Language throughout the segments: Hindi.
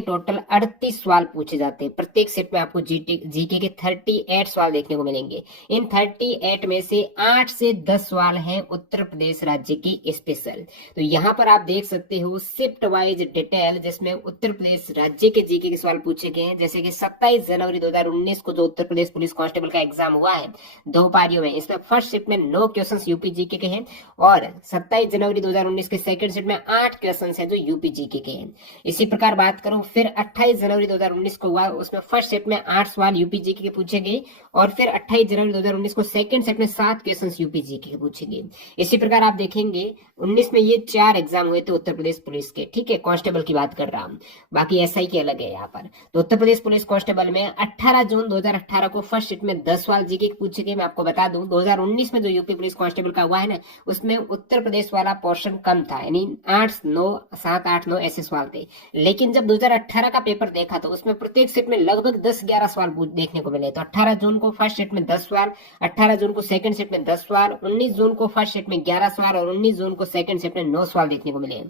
टोटल 38 सवाल पूछे जाते हैं। प्रत्येक सेट में आपको जीके के 38 सवाल देखने को मिलेंगे। इन 38 में से 8 से 10 सवाल हैं उत्तर प्रदेश राज्य की स्पेशल। तो यहाँ पर आप देख सकते हो शिफ्ट वाइज डिटेल, जिसमें उत्तर प्रदेश राज्य के जीके के सवाल पूछे गए हैं। जैसे कि 27 जनवरी 2019 को जो उत्तर प्रदेश पुलिस कांस्टेबल का एग्जाम हुआ है 2 पारियों में, इसमें फर्स्ट शिफ्ट में 9 क्वेश्चन यूपी जीके के हैं और 27 जनवरी 2019 के सेकंड शिफ्ट में 8 क्वेश्चन है जो यूपी जीके के हैं। इसी प्रकार बात करूं फिर 28 जनवरी 2019 को हुआ, उसमें फर्स्ट सेट में 8 सवाल यूपी जीके के पूछे गए और फिर 28 जनवरी 2019 को सेकंड सेट में 7 क्वेश्चंस यूपी जीके के पूछे गए। इसी प्रकार आप देखेंगे 19 में ये 4 एग्जाम हुए थे उत्तर प्रदेश पुलिस के, ठीक है, कांस्टेबल की बात कर रहा हूं, बाकी एसआई के अलग है यहाँ पर। तो उत्तर प्रदेश पुलिस कांस्टेबल में 18 जून 2018 को फर्स्ट सेट में 10 सवाल जीके के पूछे गए। मैं आपको बता दूं 2019 में जो यूपी पुलिस कांस्टेबल का हुआ है ना, उसमें उत्तर प्रदेश वाला पोर्शन कम था, यानी 7 8 9 ऐसे सवाल थे। लेकिन जब 2018 का पेपर देखा तो उसमें प्रत्येक सेट में लगभग 10-11 सवाल देखने को मिले। तो 18 जून को फर्स्ट सेट में 10 सवाल, 18 जून को सेकंड सेट में 10 सवाल, 19 जून को फर्स्ट सेट में 11 सवाल और 19 जून को सेकंड सेट में 9 सवाल देखने को मिले।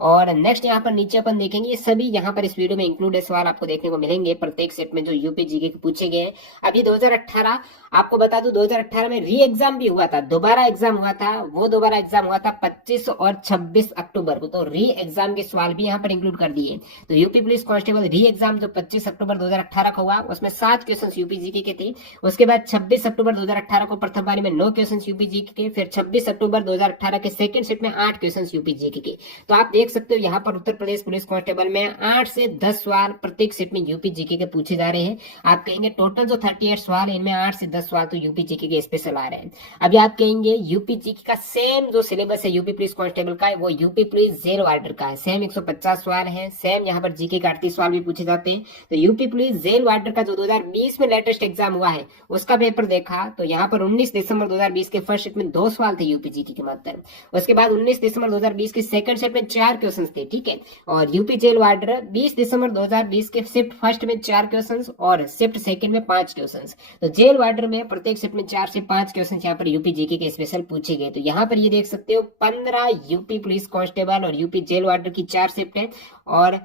और नेक्स्ट यहाँ पर नीचे अपन देखेंगे, ये सभी यहाँ पर इस वीडियो में इंक्लूड सवाल आपको देखने को मिलेंगे प्रत्येक सेट में जो यूपी जीके के पूछे गए हैं। अभी 2018 आपको बता दूं 2018 में री एग्जाम भी हुआ था, दोबारा एग्जाम हुआ था। वो दोबारा एग्जाम हुआ था 25 और 26 अक्टूबर को, तो री एग्जाम के सवाल भी यहाँ पर इंक्लूड कर दिए। तो यूपी पुलिस कांस्टेबल री एग्जाम जो 25 अक्टूबर 2018 को हुआ, उसमें 7 क्वेश्चन यूपी जीके के थे। उसके बाद 26 अक्टूबर 2018 को प्रथम पारी में 9 क्वेश्चन यूपी जीके के, फिर 26 अक्टूबर 2018 के सेकंड सेट में 8 क्वेश्चन यूपी जीके के। तो आप देख सकते हो यहाँ पर उत्तर प्रदेश पुलिस कांस्टेबल में 8 से 10 सवाल प्रत्येक सेट में यूपी जीके के पूछे जा रहे हैं। आप कहेंगे टोटल जो 38 सवाल है इनमें 8 से 10 सवाल तो यूपी जीके के स्पेशल आ रहे हैं। अभी आप कहेंगे यूपी जीके का सेम जो सिलेबस है यूपी पुलिस कांस्टेबल का है वो यूपी पुलिस जेल वार्डर का है, सेम 150 सवाल है, सेम यहाँ पर जीके का 38 सवाल भी पूछे जाते हैं। तो यूपी पुलिस जेल वार्डर का जो 2020 में लेटेस्ट एग्जाम हुआ है उसका पेपर देखा तो यहाँ पर 19 दिसंबर 2020 के फर्स्ट सेट में 2 सवाल थे यूपी जीके के मात्र। उसके बाद 19 दिसंबर 2020 के सेकंड सेट में 4 क्वेश्चन थे, ठीक है। और यूपी जेल वार्डर 20 दिसंबर 2020 के शिफ्ट फर्स्ट में 4 क्वेश्चन और शिफ्ट सेकंड में 5 क्वेश्चन। तो जेल वार्डर में प्रत्येक शिफ्ट में 4 से 5 क्वेश्चन यहाँ पर यूपी जीके के स्पेशल पूछे गए। तो यहाँ पर ये देख सकते हो 15 यूपी पुलिस कांस्टेबल और यूपी जेल वार्डर की 4 शिफ्ट है और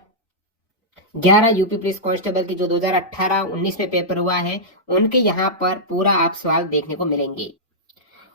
11 यूपी पुलिस कांस्टेबल की जो 2018-19 में पेपर हुआ है उनके यहाँ पर पूरा आप सवाल देखने को मिलेंगे।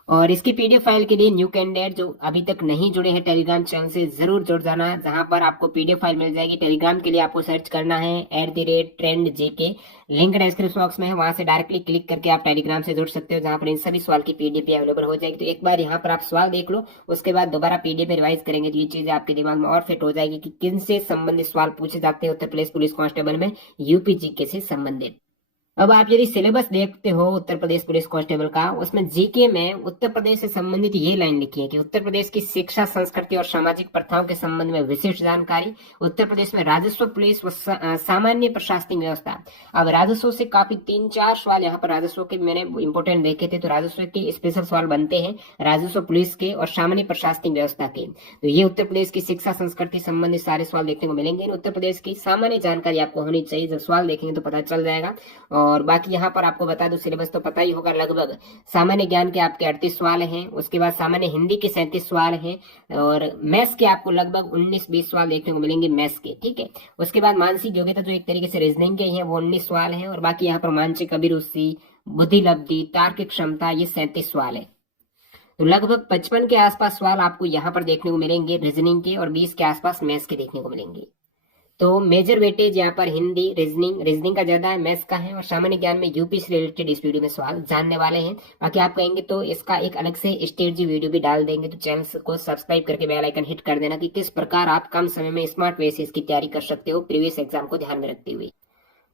और इसकी पीडीएफ फाइल के लिए न्यू कैंडिडेट जो अभी तक नहीं जुड़े हैं टेलीग्राम चैनल से जरूर जुड़ जाना, जहां पर आपको पीडीएफ फाइल मिल जाएगी। टेलीग्राम के लिए आपको सर्च करना है @trendjk, लिंक डिस्क्रिप्शन बॉक्स में है, वहां से डायरेक्टली क्लिक करके आप टेलीग्राम से जुड़ सकते हो, जहां पर इन सभी सवाल की पीडीएफ अवेलेबल हो जाएगी। तो एक बार यहाँ पर आप सवाल देख लो, उसके बाद दोबारा पीडीएफ में रिवाइज करेंगे तो ये चीजें आपके दिमाग में और फिट हो जाएगी कि किन से संबंधित सवाल पूछे जाते हैं उत्तर प्रदेश पुलिस कांस्टेबल में यूपी जीके से संबंधित। अब आप यदि सिलेबस देखते हो उत्तर प्रदेश पुलिस कांस्टेबल का, उसमें जीके में उत्तर प्रदेश से संबंधित ये लाइन लिखी है कि उत्तर प्रदेश की शिक्षा, संस्कृति और सामाजिक प्रथाओं के संबंध में विशिष्ट जानकारी, उत्तर प्रदेश में राजस्व, पुलिस व सामान्य प्रशासनिक व्यवस्था। अब राजस्व से काफी 3-4 सवाल यहाँ पर राजस्व के मैंने इंपोर्टेंट देखे थे, तो राजस्व के स्पेशल सवाल बनते हैं, राजस्व पुलिस के और सामान्य प्रशासनिक व्यवस्था के। तो ये उत्तर प्रदेश की शिक्षा संस्कृति संबंधित सारे सवाल देखने को मिलेंगे। उत्तर प्रदेश की सामान्य जानकारी आपको होनी चाहिए, जब सवाल देखेंगे तो पता चल जाएगा। और बाकी यहाँ पर आपको बता दो सिलेबस तो पता ही होगा लगभग। सामान्य ज्ञान के आपके 38 सवाल हैं, उसके बाद सामान्य हिंदी के 37 सवाल हैं और मैथ्स के आपको लगभग 19-20 सवाल देखने को मिलेंगे मैथ्स के, ठीक है। उसके बाद मानसिक योग्यता जो एक तरीके से रीजनिंग के हैं वो 19 सवाल हैं और बाकी यहाँ पर मानसिक अभिरुचि, बुद्धि लब्धि, तार्किक क्षमता, ये 37 सवाल है। तो लगभग 55 के आसपास सवाल आपको यहाँ पर देखने को मिलेंगे रीजनिंग के और 20 के आसपास मैथ्स के देखने को मिलेंगे। तो मेजर वेटेज यहाँ पर हिंदी, रीजनिंग का ज्यादा है, मैथ्स का है और सामान्य ज्ञान में यूपी से रिलेटेड इस वीडियो में सवाल जानने वाले हैं। बाकी आप कहेंगे तो इसका एक अलग से स्ट्रेटजी वीडियो भी डाल देंगे, तो चैनल को सब्सक्राइब करके बेल आइकन हिट कर देना कि किस प्रकार आप कम समय में स्मार्ट वे से इसकी तैयारी कर सकते हो प्रीवियस एग्जाम को ध्यान में रखते हुए।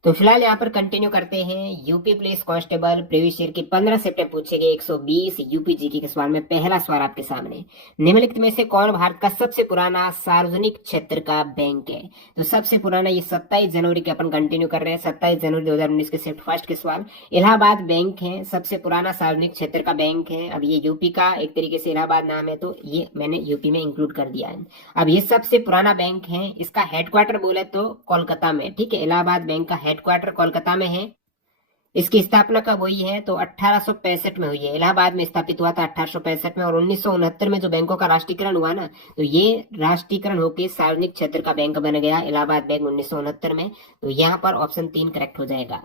तो फिलहाल यहाँ पर कंटिन्यू करते हैं। UP police constable previous year के 15 सेट में पूछे गए 120 यूपी जीके के सवाल में पहला सवाल आपके सामने, निम्नलिखित में से कौन भारत का सबसे पुराना सार्वजनिक क्षेत्र का बैंक है? तो सबसे पुराना ये 27 जनवरी के अपन कंटिन्यू कर रहे हैं, 27 जनवरी 2019 के शिफ्ट फर्स्ट के सवाल। इलाहाबाद बैंक है, सबसे पुराना सार्वजनिक क्षेत्र का बैंक है। अब ये यूपी का एक तरीके से इलाहाबाद नाम है तो ये मैंने यूपी में इंक्लूड कर दिया है। अब ये सबसे पुराना बैंक है, इसका हेडक्वार्टर बोले तो कोलकाता में, ठीक है। इलाहाबाद बैंक का हेडक्वार्टर कोलकाता में है। इसकी स्थापना कब हुई है? तो 1865 में हुई है। इलाहाबाद में स्थापित हुआ था 1865 में। और 1969 में जो बैंकों का राष्ट्रीयकरण हुआ ना, तो ये राष्ट्रीयकरण होकर सार्वजनिक क्षेत्र का बैंक बन गया इलाहाबाद बैंक 1969 में। तो यहाँ पर ऑप्शन 3 करेक्ट हो जाएगा।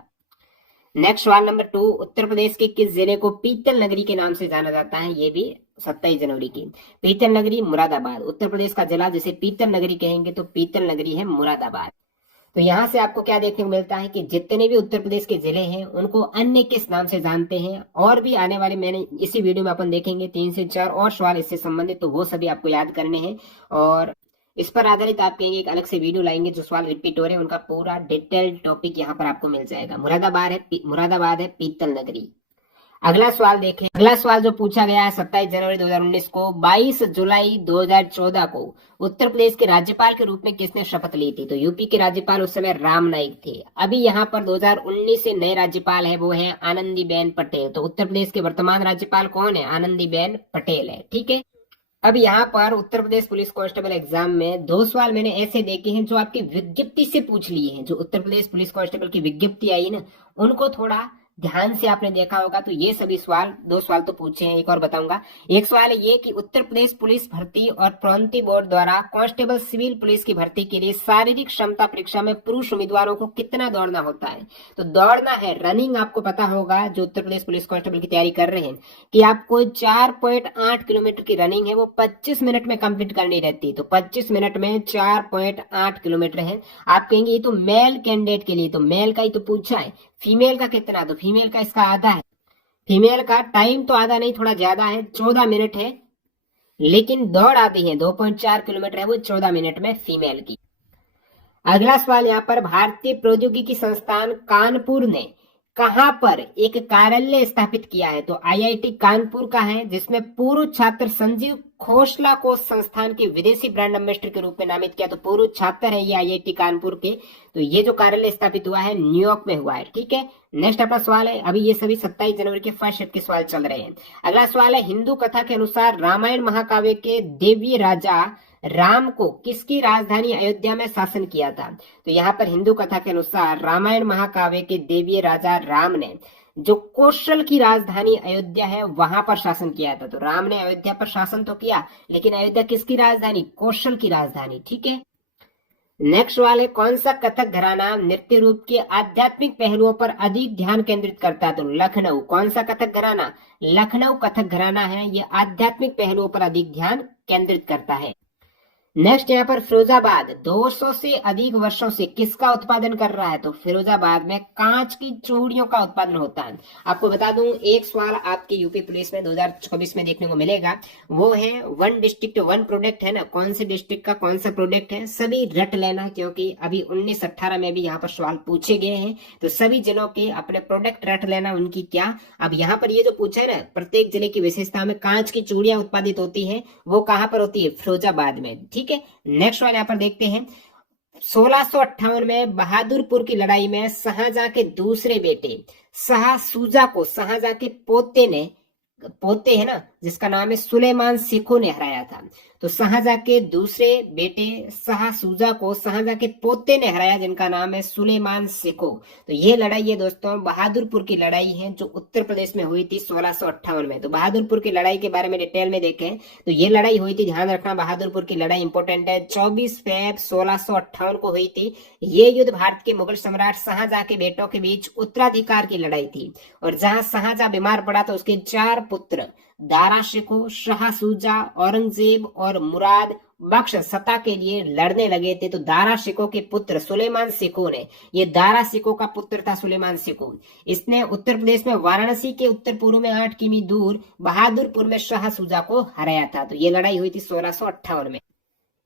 नेक्स्ट सवाल नंबर 2, उत्तर प्रदेश के किस जिले को पीतल नगरी के नाम से जाना जाता है? ये भी 27 जनवरी की। पीतल नगरी मुरादाबाद, उत्तर प्रदेश का जिला जिसे पीतल नगरी कहेंगे तो पीतल नगरी है मुरादाबाद। तो यहाँ से आपको क्या देखने को मिलता है कि जितने भी उत्तर प्रदेश के जिले हैं उनको अन्य किस नाम से जानते हैं। और भी आने वाले मैंने इसी वीडियो में अपन देखेंगे 3 से 4 और सवाल इससे संबंधित, तो वो सभी आपको याद करने हैं। और इस पर आधारित आप कहेंगे एक अलग से वीडियो लाएंगे, जो सवाल रिपीट हो रहे हैं उनका पूरा डिटेल्ड टॉपिक यहाँ पर आपको मिल जाएगा। मुरादाबाद है पीतल नगरी। अगला सवाल देखें। अगला सवाल जो पूछा गया है 27 जनवरी 2019 को 22 जुलाई 2014 को उत्तर प्रदेश के राज्यपाल के रूप में किसने शपथ ली थी? तो यूपी के राज्यपाल उस समय राम नाईक थे। अभी यहाँ पर 2019 से नए राज्यपाल है, वो है आनंदीबेन पटेल। तो उत्तर प्रदेश के वर्तमान राज्यपाल कौन है? आनंदीबेन पटेल है। ठीक है। अब यहाँ पर उत्तर प्रदेश पुलिस कांस्टेबल एग्जाम में 2 सवाल मैंने ऐसे देखे हैं जो आपकी विज्ञप्ति से पूछ लिए हैं। जो उत्तर प्रदेश पुलिस कांस्टेबल की विज्ञप्ति आई ना, उनको थोड़ा ध्यान से आपने देखा होगा। तो ये सभी सवाल 2 सवाल तो पूछे हैं। एक और बताऊंगा। एक सवाल है ये कि उत्तर प्रदेश पुलिस भर्ती और प्रोन्नति बोर्ड द्वारा कांस्टेबल सिविल पुलिस की भर्ती के लिए शारीरिक क्षमता परीक्षा में पुरुष उम्मीदवारों को कितना दौड़ना होता है? तो दौड़ना है रनिंग, आपको पता होगा जो उत्तर प्रदेश पुलिस कांस्टेबल की तैयारी कर रहे हैं कि आपको 4.8 किलोमीटर की रनिंग है वो 25 मिनट में कंप्लीट करनी रहती है। तो 25 मिनट में 4.8 किलोमीटर है। आप कहेंगे ये तो मेल कैंडिडेट के लिए, तो मेल का ही तो पूछा है। फीमेल का कितना? तो फीमेल का इसका आधा है। फीमेल का टाइम तो आधा नहीं, थोड़ा ज्यादा है, 14 मिनट है, लेकिन दौड़ आती है 2.4 किलोमीटर है वो 14 मिनट में फीमेल की। अगला सवाल यहाँ पर, भारतीय प्रौद्योगिकी संस्थान कानपुर ने कहां पर एक कार्यालय स्थापित किया है? तो आईआईटी कानपुर का है, जिसमें पूर्व छात्र संजीव खोसला को संस्थान के विदेशी ब्रांड एम्बेसडर के रूप में नामित किया। तो पूर्व छात्र है ये आईआईटी कानपुर के। तो ये जो कार्यालय स्थापित हुआ है न्यूयॉर्क में हुआ है। ठीक है। नेक्स्ट अपना सवाल है, अभी ये सभी 27 जनवरी के फर्स्ट शिफ्ट के सवाल चल रहे हैं। अगला सवाल है, हिंदू कथा के अनुसार रामायण महाकाव्य के देवी राजा राम को किसकी राजधानी अयोध्या में शासन किया था? तो यहाँ पर हिंदू कथा के अनुसार रामायण महाकाव्य के देवीय राजा राम ने जो कौशल की राजधानी अयोध्या है वहां पर शासन किया था। तो राम ने अयोध्या पर शासन तो किया, लेकिन अयोध्या किसकी राजधानी? कौशल की राजधानी। ठीक है। नेक्स्ट सवाल है, कौन सा कथक घराना नृत्य रूप के आध्यात्मिक पहलुओं पर अधिक ध्यान केंद्रित करता है? तो लखनऊ। कौन सा कथक घराना? लखनऊ कथक घराना है, ये आध्यात्मिक पहलुओं पर अधिक ध्यान केंद्रित करता है। नेक्स्ट यहाँ पर फिरोजाबाद 200 से अधिक वर्षों से किसका उत्पादन कर रहा है? तो फिरोजाबाद में कांच की चूड़ियों का उत्पादन होता है। आपको बता दूं, एक सवाल आपके यूपी पुलिस में 2024 में देखने को मिलेगा, वो है 1 डिस्ट्रिक्ट 1 प्रोडक्ट है ना। कौन से डिस्ट्रिक्ट का कौन सा प्रोडक्ट है, सभी रट लेना, क्योंकि अभी 19-18 में भी यहाँ पर सवाल पूछे गए हैं। तो सभी जिलों के अपने प्रोडक्ट रट लेना, उनकी क्या। अब यहाँ पर ये जो पूछा है ना, प्रत्येक जिले की विशेषता में कांच की चूड़ियां उत्पादित होती है, वो कहाँ पर होती है? फिरोजाबाद में। ठीक है। नेक्स्ट वाले यहाँ पर देखते हैं, 1658 में बहादुरपुर की लड़ाई में शाहजहां के दूसरे बेटे शाह सूजा को शाहजहां के पोते है ना, जिसका नाम है सुलेमान सिखो ने हराया था। तो शाहजहां के दूसरे बेटे शाह सूजा को शाहजहां के पोते ने हराया, जिनका नाम है सुलेमान सिखो। तो ये लड़ाई है दोस्तों बहादुरपुर की लड़ाई है, जो उत्तर प्रदेश में हुई थी 1658 में। तो बहादुरपुर की लड़ाई के बारे में डिटेल में देखें तो ये लड़ाई हुई थी, ध्यान रखना बहादुरपुर की लड़ाई इंपॉर्टेंट है, 24 फरवरी 1658 को हुई थी। ये युद्ध भारत के मुगल सम्राट शाहजहां के बेटों के बीच उत्तराधिकार की लड़ाई थी। और जहां शाहजहां बीमार पड़ा तो उसके 4 पुत्र दारा शिको, शाह सूजा, औरंगजेब और मुराद बख्श सत्ता के लिए लड़ने लगे थे। तो दारा शिको के पुत्र सुलेमान सिको ने, ये दारा शिको का पुत्र था सुलेमान सिको, इसने उत्तर प्रदेश में वाराणसी के उत्तर पूर्व में 8 किमी दूर बहादुरपुर में शाह सूजा को हराया था। तो ये लड़ाई हुई थी 1658 में।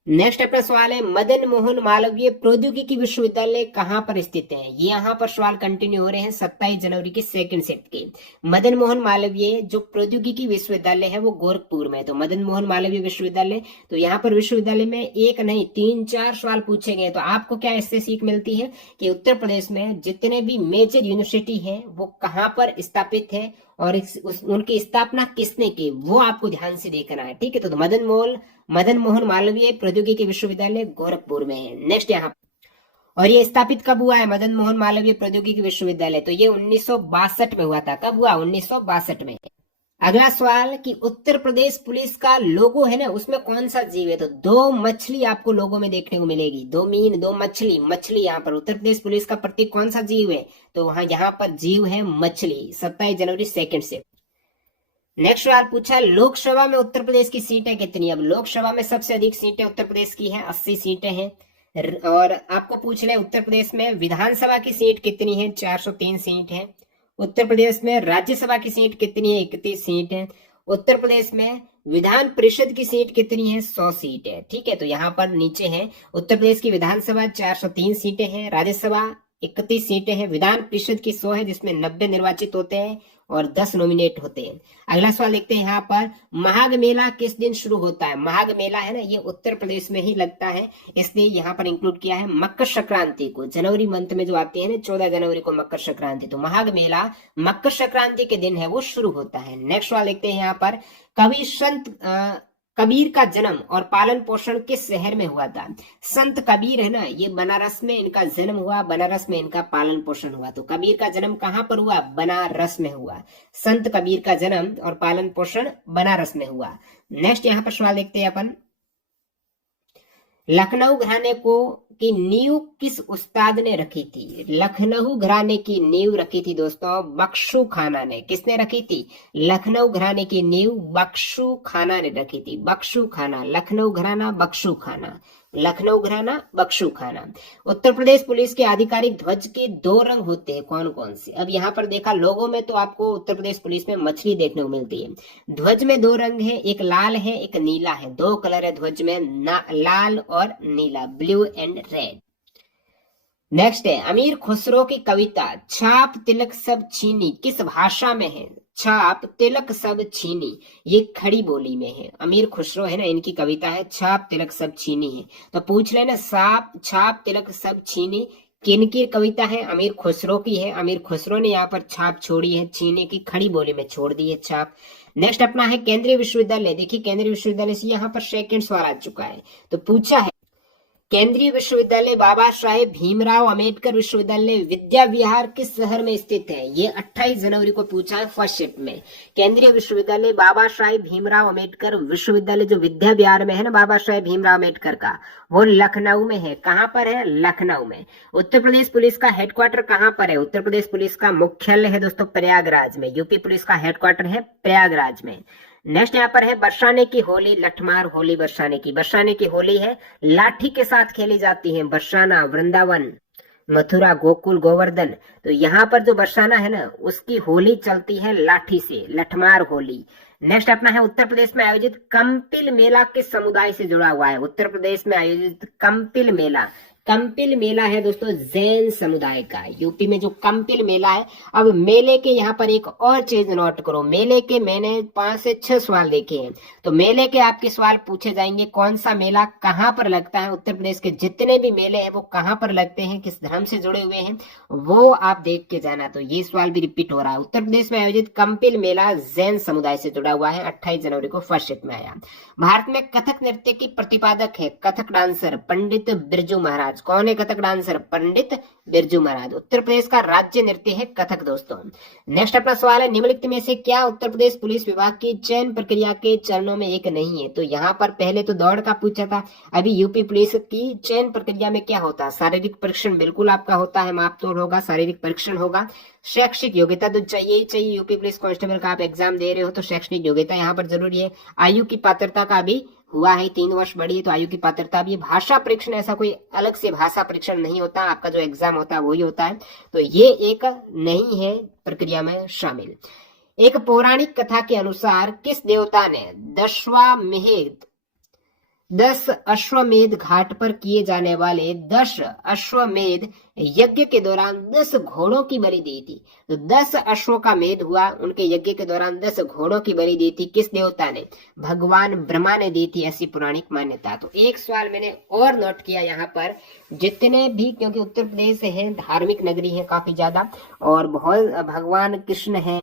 नेक्स्ट अपना सवाल है, मदन मोहन मालवीय प्रौद्योगिकी विश्वविद्यालय कहां पर स्थित है? ये यहाँ पर सवाल कंटिन्यू हो रहे हैं 27 जनवरी की सेकंड शिफ्ट के। मदन मोहन मालवीय जो प्रौद्योगिकी विश्वविद्यालय है वो गोरखपुर में। तो मदन मोहन मालवीय विश्वविद्यालय, तो यहाँ पर विश्वविद्यालय में एक नहीं 3-4 सवाल पूछे गए। तो आपको क्या इससे सीख मिलती है कि उत्तर प्रदेश में जितने भी मेजर यूनिवर्सिटी है वो कहाँ पर स्थापित है और उनकी स्थापना किसने की, वो आपको ध्यान से देखना है। ठीक है। तो मदन मोहन मालवीय प्रौद्योगिकी विश्वविद्यालय गोरखपुर में है। नेक्स्ट यहाँ और ये स्थापित कब हुआ है? मदन मोहन मालवीय प्रौद्योगिकी विश्वविद्यालय। तो ये 1962 में हुआ था। कब हुआ? 1962 में। अगला सवाल कि उत्तर प्रदेश पुलिस का लोगो है ना, उसमें कौन सा जीव है? तो दो मछली आपको लोगो में देखने को मिलेगी। दो मीन, दो मछली, मछली यहाँ पर उत्तर प्रदेश पुलिस का प्रतीक कौन सा जीव है? तो वहां यहाँ पर जीव है मछली। 27 जनवरी सेकंड से। नेक्स्ट सवाल पूछा, लोकसभा में उत्तर प्रदेश की सीटें कितनी? अब लोकसभा में सबसे अधिक सीटें उत्तर प्रदेश की हैं, 80 सीटें हैं। और आपको पूछ ले उत्तर प्रदेश में विधानसभा की सीट कितनी है? 403 सीट है। उत्तर प्रदेश में राज्यसभा की सीट कितनी है? 31 सीट है। उत्तर प्रदेश में विधान परिषद की सीट कितनी है? 100 सीट है। ठीक है, तो यहाँ पर नीचे है उत्तर प्रदेश की विधानसभा 403 सीटें हैं, राज्यसभा 31 सीटें हैं, विधान परिषद की 100 है जिसमें 90 निर्वाचित होते हैं और 10 नॉमिनेट होते हैं। अगला सवाल देखते हैं यहाँ पर, माघ मेला किस दिन शुरू होता है? माघ मेला है ना, ये उत्तर प्रदेश में ही लगता है, इसलिए यहाँ पर इंक्लूड किया है मकर संक्रांति को। जनवरी मंथ में जो आती है ना, 14 जनवरी को मकर संक्रांति। तो माघ मेला मकर संक्रांति के दिन है वो शुरू होता है। नेक्स्ट सवाल देखते हैं यहाँ पर, कवि संत कबीर का जन्म और पालन पोषण किस शहर में हुआ था? संत कबीर है ना, ये बनारस में इनका जन्म हुआ, बनारस में इनका पालन पोषण हुआ। तो कबीर का जन्म कहाँ पर हुआ? बनारस में हुआ। संत कबीर का जन्म और पालन पोषण बनारस में हुआ। नेक्स्ट यहाँ पर सवाल देखते हैं अपन, लखनऊ घराने को की नींव किस उस्ताद ने रखी थी? लखनऊ घराने की नींव रखी थी दोस्तों बख्शू खाना ने। किसने रखी थी? लखनऊ घराने की नींव बख्शू खाना ने रखी थी। बख्शू खाना, लखनऊ घराना, बख्शू खाना, लखनऊ घराना, बख्शू खाना। उत्तर प्रदेश पुलिस के आधिकारिक ध्वज के 2 रंग होते हैं, कौन कौन से? अब यहाँ पर देखा लोगों में तो आपको उत्तर प्रदेश पुलिस में मछली देखने को मिलती है। ध्वज में 2 रंग है, एक लाल है, एक नीला है। 2 कलर है ध्वज में, लाल और नीला, ब्लू एंड रेड। नेक्स्ट है, अमीर खुसरो की कविता छाप तिलक सब छीनी किस भाषा में है? छाप तिलक सब छीनी, ये खड़ी बोली में है। अमीर खुसरो है ना, इनकी कविता है छाप तिलक सब छीनी है। तो पूछ लेना, छाप तिलक सब छीनी किनकी कविता है? अमीर खुसरो की है। अमीर खुसरो ने यहाँ पर छाप छोड़ी है, छीने की खड़ी बोली में छोड़ दी है छाप। नेक्स्ट अपना है केंद्रीय विश्वविद्यालय। देखिए केंद्रीय विश्वविद्यालय से यहाँ पर सेकंड सवाल आ चुका है। तो पूछा है, केंद्रीय विश्वविद्यालय बाबा साहेब भीमराव अंबेडकर विश्वविद्यालय विद्या विहार किस शहर में स्थित है? ये 28 जनवरी को पूछा है फर्स्ट शिफ्ट में। केंद्रीय विश्वविद्यालय बाबा साहेब भीमराव अंबेडकर विश्वविद्यालय जो विद्या विहार में है ना, बाबा साहेब भीमराव अंबेडकर का, वो लखनऊ में है। कहाँ पर है? लखनऊ में। उत्तर प्रदेश पुलिस का हेडक्वार्टर कहाँ पर है? उत्तर प्रदेश पुलिस का मुख्यालय है दोस्तों प्रयागराज में। यूपी पुलिस का हेडक्वार्टर है प्रयागराज में। नेक्स्ट यहाँ पर है बरसाने की होली, लठमार होली बरसाने की। बरसाने की होली है लाठी के साथ खेली जाती है। बरसाना, वृंदावन, मथुरा, गोकुल, गोवर्धन। तो यहाँ पर जो बरसाना है ना, उसकी होली चलती है लाठी से, लठमार होली। नेक्स्ट अपना है उत्तर प्रदेश में आयोजित कंपिल मेला किस समुदाय से जुड़ा हुआ है? उत्तर प्रदेश में आयोजित कंपिल मेला, कंपिल मेला है दोस्तों जैन समुदाय का। यूपी में जो कंपिल मेला है। अब मेले के यहाँ पर एक और चीज नोट करो, मेले के मैंने 5 से 6 सवाल देखे हैं। तो मेले के आपके सवाल पूछे जाएंगे, कौन सा मेला कहाँ पर लगता है? उत्तर प्रदेश के जितने भी मेले हैं वो कहाँ पर लगते हैं, किस धर्म से जुड़े हुए हैं, वो आप देख के जाना। तो ये सवाल भी रिपीट हो रहा है। उत्तर प्रदेश में आयोजित कंपिल मेला जैन समुदाय से जुड़ा हुआ है। 28 जनवरी को फर्स्ट शिफ्ट में आया। भारत में कथक नृत्य की प्रतिपादक है, कथक डांसर पंडित बिरजू महाराज। कौन है कथक डांसर? पंडित बिरजू महाराज। उत्तर प्रदेश का राज्य नृत्य है कथक दोस्तों। नेक्स्ट अपना सवाल है, निम्नलिखित में से क्या उत्तर प्रदेश पुलिस विभाग की चयन प्रक्रिया के चरणों में एक नहीं है? तो यहाँ पर पहले तो दौड़ का पूछा था, अभी यूपी पुलिस की चयन प्रक्रिया में क्या होता है? शारीरिक परीक्षण बिल्कुल आपका होता है, मापतोल होगा, शारीरिक परीक्षण होगा। शैक्षिक योग्यता तो चाहिए ही चाहिए। यूपी पुलिस कांस्टेबल का आप एग्जाम दे रहे हो तो शैक्षणिक योग्यता यहाँ पर जरूरी है। आयु की पात्रता का भी हुआ है, 3 वर्ष बढ़ी है तो आयु की पात्रता भी। भाषा परीक्षण ऐसा कोई अलग से भाषा परीक्षण नहीं होता, आपका जो एग्जाम होता है वही होता है। तो ये एक नहीं है प्रक्रिया में शामिल। एक पौराणिक कथा के अनुसार किस देवता ने 10 अश्वमेध घाट पर किए जाने वाले 10 अश्वमेध यज्ञ के दौरान 10 घोड़ों की बलि दी थी? तो 10 अश्वों का मेध हुआ, उनके यज्ञ के दौरान 10 घोड़ों की बलि दी थी। किस देवता ने? भगवान ब्रह्मा ने दी थी, ऐसी पौराणिक मान्यता। तो एक सवाल मैंने और नोट किया यहाँ पर, जितने भी, क्योंकि उत्तर प्रदेश है धार्मिक नगरी है काफी ज्यादा और बहुत भगवान कृष्ण है,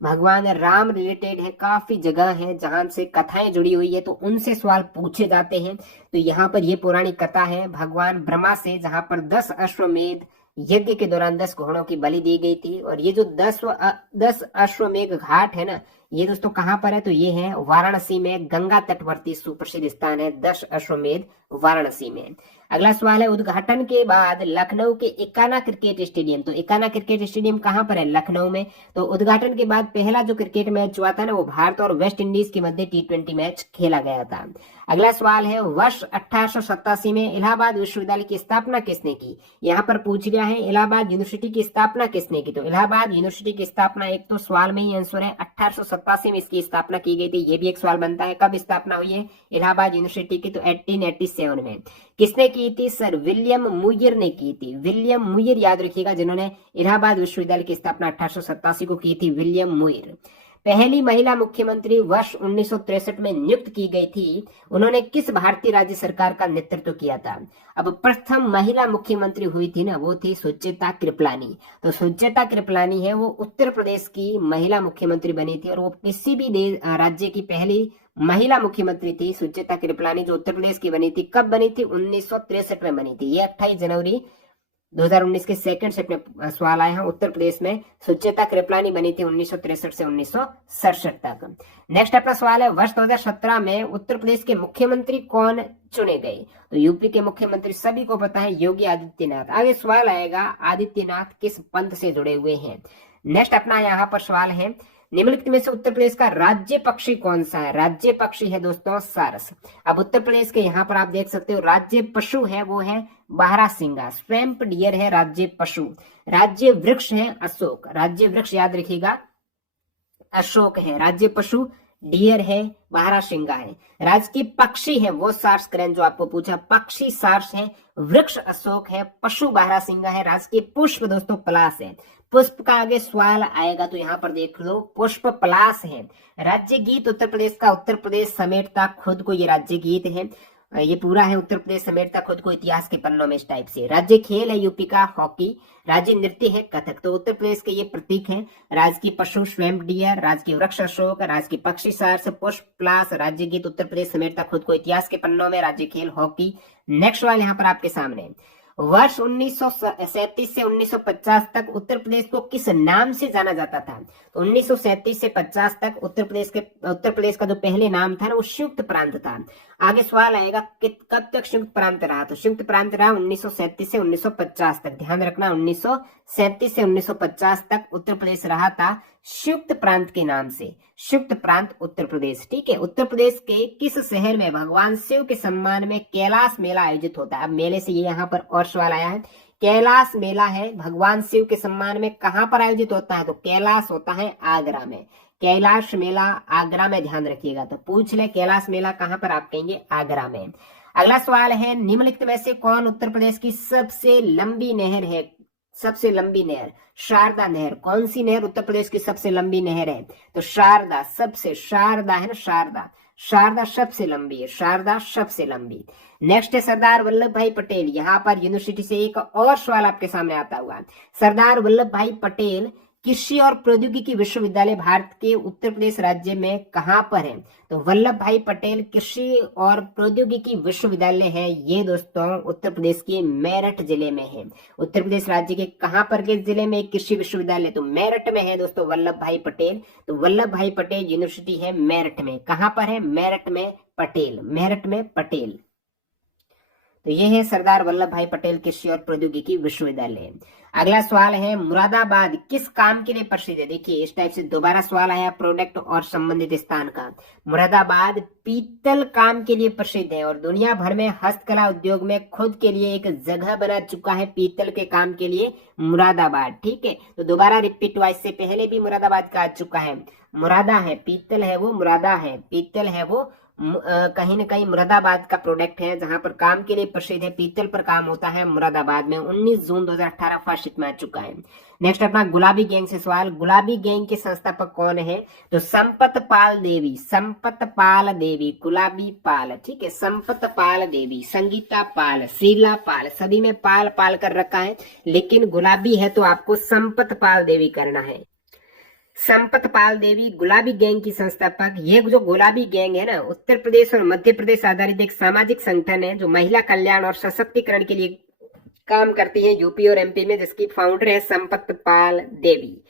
भगवान राम रिलेटेड है, काफी जगह है जहां से कथाएं जुड़ी हुई है तो उनसे सवाल पूछे जाते हैं। तो यहाँ पर ये पौराणिक कथा है भगवान ब्रह्मा से, जहां पर 10 अश्वमेध यज्ञ के दौरान 10 घोड़ों की बलि दी गई थी। और ये जो 10 अश्वमेध घाट है ना, ये दोस्तों कहाँ पर है, तो ये है वाराणसी में, गंगा तटवर्ती सुप्रसिद्ध स्थान है 10 अश्वमेध वाराणसी में। अगला सवाल है, उद्घाटन के बाद लखनऊ के इकाना क्रिकेट स्टेडियम, तो इकाना क्रिकेट स्टेडियम कहाँ पर है, लखनऊ में। तो उद्घाटन के बाद पहला जो क्रिकेट मैच हुआ था ना, वो भारत और वेस्ट इंडीज के मध्य T20 मैच खेला गया था। अगला सवाल है, वर्ष 1887 में इलाहाबाद विश्वविद्यालय की स्थापना किसने की। यहाँ पर पूछ गया है इलाहाबाद यूनिवर्सिटी की स्थापना किसने की। तो इलाहाबाद यूनिवर्सिटी की स्थापना, एक तो सवाल में ही आंसर है 1887 में इसकी स्थापना की गई थी। ये भी एक सवाल बनता है, कब स्थापना हुई है इलाहाबाद यूनिवर्सिटी की, तो 1887 में। किसने की थी, सर विलियम मुयर ने की थी। विलियम मुयर याद रखिएगा, जिन्होंने इलाहाबाद विश्वविद्यालय की स्थापना 1887 को की थी, विलियम मुयर। पहली महिला मुख्यमंत्री वर्ष 1963 में नियुक्त की गई थी, उन्होंने किस भारतीय राज्य सरकार का नेतृत्व किया था। अब प्रथम महिला मुख्यमंत्री हुई थी ना, वो थी सुचेता कृपलानी। तो सुचेता कृपलानी है वो उत्तर प्रदेश की महिला मुख्यमंत्री बनी थी, और वो किसी भी राज्य की पहली महिला मुख्यमंत्री थी सुचेता कृपलानी, जो उत्तर प्रदेश की बनी थी। कब बनी थी, 1963 में बनी थी। ये 28 जनवरी 2019 के सेकंड सेट में सवाल आए हैं। उत्तर प्रदेश में सुचेता कृपलानी बनी थी 1963 से 1967 तक। नेक्स्ट अपना सवाल है, वर्ष 2017 में उत्तर प्रदेश के मुख्यमंत्री कौन चुने गए। तो यूपी के मुख्यमंत्री सभी को पता है, योगी आदित्यनाथ। आगे सवाल आएगा, आदित्यनाथ किस पंथ से जुड़े हुए हैं। नेक्स्ट अपना यहाँ पर सवाल है, निम्नलिखित में से उत्तर प्रदेश का राज्य पक्षी कौन सा है। राज्य पक्षी है दोस्तों सारस। अब उत्तर प्रदेश के यहाँ पर आप देख सकते हो राज्य पशु है वो है बारहसिंगा, स्वैम्प डियर है राज्य पशु। राज्य वृक्ष है अशोक, राज्य वृक्ष याद रखिएगा अशोक है। राज्य पशु डियर है, बारहसिंगा है। राजकीय पक्षी है वो सार्स करें, जो आपको पूछा, पक्षी सार्स है, वृक्ष अशोक है, पशु बारहसिंगा है। राजकीय पुष्प दोस्तों पलाश है। पुष्प का आगे सवाल आएगा तो यहाँ पर देख लो, पुष्प पलाश है। राज्य गीत उत्तर प्रदेश का, उत्तर प्रदेश समेटता खुद को, ये राज्य गीत है। ये पूरा है उत्तर प्रदेश समेटता खुद को इतिहास के पन्नों में, इस टाइप से। राज्य खेल है यूपी का हॉकी, राज्य नृत्य है कथक। तो उत्तर प्रदेश के ये प्रतीक है, राजकीय पशु स्वैम्प डियर, राजकीय वृक्ष अशोक, राजकीय पक्षी सारस, पुष्प पलाश, राज्य गीत उत्तर प्रदेश समेटता खुद को इतिहास के पन्नों में, राज्य खेल हॉकी। नेक्स्ट सवाल यहाँ पर आपके सामने, वर्ष 1937 से 1950 तक उत्तर प्रदेश को किस नाम से जाना जाता था। तो 1937 से 50 तक उत्तर प्रदेश का जो पहले नाम था ना, वो संयुक्त प्रांत था। आगे सवाल आएगा कब तक संयुक्त प्रांत रहा, तो संयुक्त प्रांत रहा 1937 से 1950 तक। ध्यान रखना 1937 से 1950 तक उत्तर प्रदेश रहा था संयुक्त प्रांत के नाम से, संयुक्त प्रांत उत्तर प्रदेश। ठीक है, उत्तर प्रदेश के किस शहर में भगवान शिव के सम्मान में कैलाश मेला आयोजित होता है। अब मेले से ये यहाँ पर और सवाल आया है, कैलाश मेला है भगवान शिव के सम्मान में कहाँ पर आयोजित होता है, तो कैलाश होता है आगरा में। कैलाश मेला आगरा में, ध्यान रखिएगा। तो पूछ ले कैलाश मेला कहाँ पर, आप कहेंगे आगरा में। अगला सवाल है, निम्नलिखित में से कौन उत्तर प्रदेश की सबसे लंबी नहर है। सबसे लंबी नहर शारदा नहर। कौन सी नहर उत्तर प्रदेश की सबसे लंबी नहर है, तो शारदा। सबसे, शारदा है ना, शारदा, शारदा सबसे लंबी है, शारदा सबसे लंबी। नेक्स्ट है सरदार वल्लभ भाई पटेल। यहाँ पर यूनिवर्सिटी से एक और सवाल आपके सामने आता हुआ, सरदार वल्लभ भाई पटेल कृषि और प्रौद्योगिकी विश्वविद्यालय भारत के उत्तर प्रदेश राज्य में कहाँ पर है। तो वल्लभ भाई पटेल कृषि और प्रौद्योगिकी विश्वविद्यालय है, ये दोस्तों उत्तर प्रदेश के मेरठ जिले में है। उत्तर प्रदेश राज्य के कहाँ पर के जिले में कृषि विश्वविद्यालय, तो मेरठ में है दोस्तों वल्लभ भाई पटेल। तो वल्लभ भाई पटेल यूनिवर्सिटी है मेरठ में। कहाँ पर है, मेरठ में पटेल, मेरठ में पटेल। तो ये है सरदार वल्लभ भाई पटेल कृषि और प्रौद्योगिकी विश्वविद्यालय। अगला सवाल है, मुरादाबाद किस काम के लिए प्रसिद्ध है। देखिए इस टाइप से दोबारा सवाल आया प्रोडक्ट और संबंधित स्थान का। मुरादाबाद पीतल काम के लिए प्रसिद्ध है और दुनिया भर में हस्तकला उद्योग में खुद के लिए एक जगह बना चुका है पीतल के काम के लिए मुरादाबाद। ठीक है, तो दोबारा रिपीट हुआ, इससे पहले भी मुरादाबाद का आ चुका है। मुरादा है, पीतल है वो, मुरादा है, पीतल है वो, कहीं न कहीं मुरादाबाद का प्रोडक्ट है जहां पर काम के लिए प्रसिद्ध है, पीतल पर काम होता है मुरादाबाद में। 19 जून 2018 फर्स्ट हिट में आ चुका है। नेक्स्ट अपना गुलाबी गैंग से सवाल, गुलाबी गैंग के संस्थापक कौन है, तो संपत पाल देवी, संपत पाल देवी, गुलाबी पाल। ठीक है, संपत पाल देवी, संगीता पाल, शीला पाल, सभी में पाल पाल कर रखा है, लेकिन गुलाबी है तो आपको संपत पाल देवी करना है। संपत पाल देवी गुलाबी गैंग की संस्थापक। ये जो गुलाबी गैंग है ना, उत्तर प्रदेश और मध्य प्रदेश आधारित एक सामाजिक संगठन है जो महिला कल्याण और सशक्तिकरण के लिए काम करती है यूपी और एमपी में, जिसकी फाउंडर है संपत पाल देवी।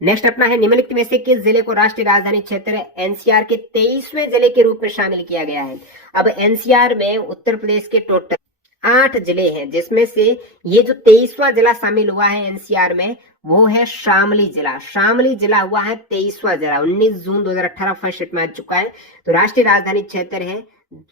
नेक्स्ट अपना है, निम्नलिखित में से किस जिले को राष्ट्रीय राजधानी क्षेत्र एनसीआर के 23वें जिले के रूप में शामिल किया गया है। अब एनसीआर में उत्तर प्रदेश के टोटल 8 जिले हैं, जिसमें से ये जो 23वां जिला शामिल हुआ है एनसीआर में वो है शामली जिला। शामली जिला हुआ है 23वां जिला, 19 जून 2018 फर्स्ट शिफ्ट में आ चुका है। तो राष्ट्रीय राजधानी क्षेत्र है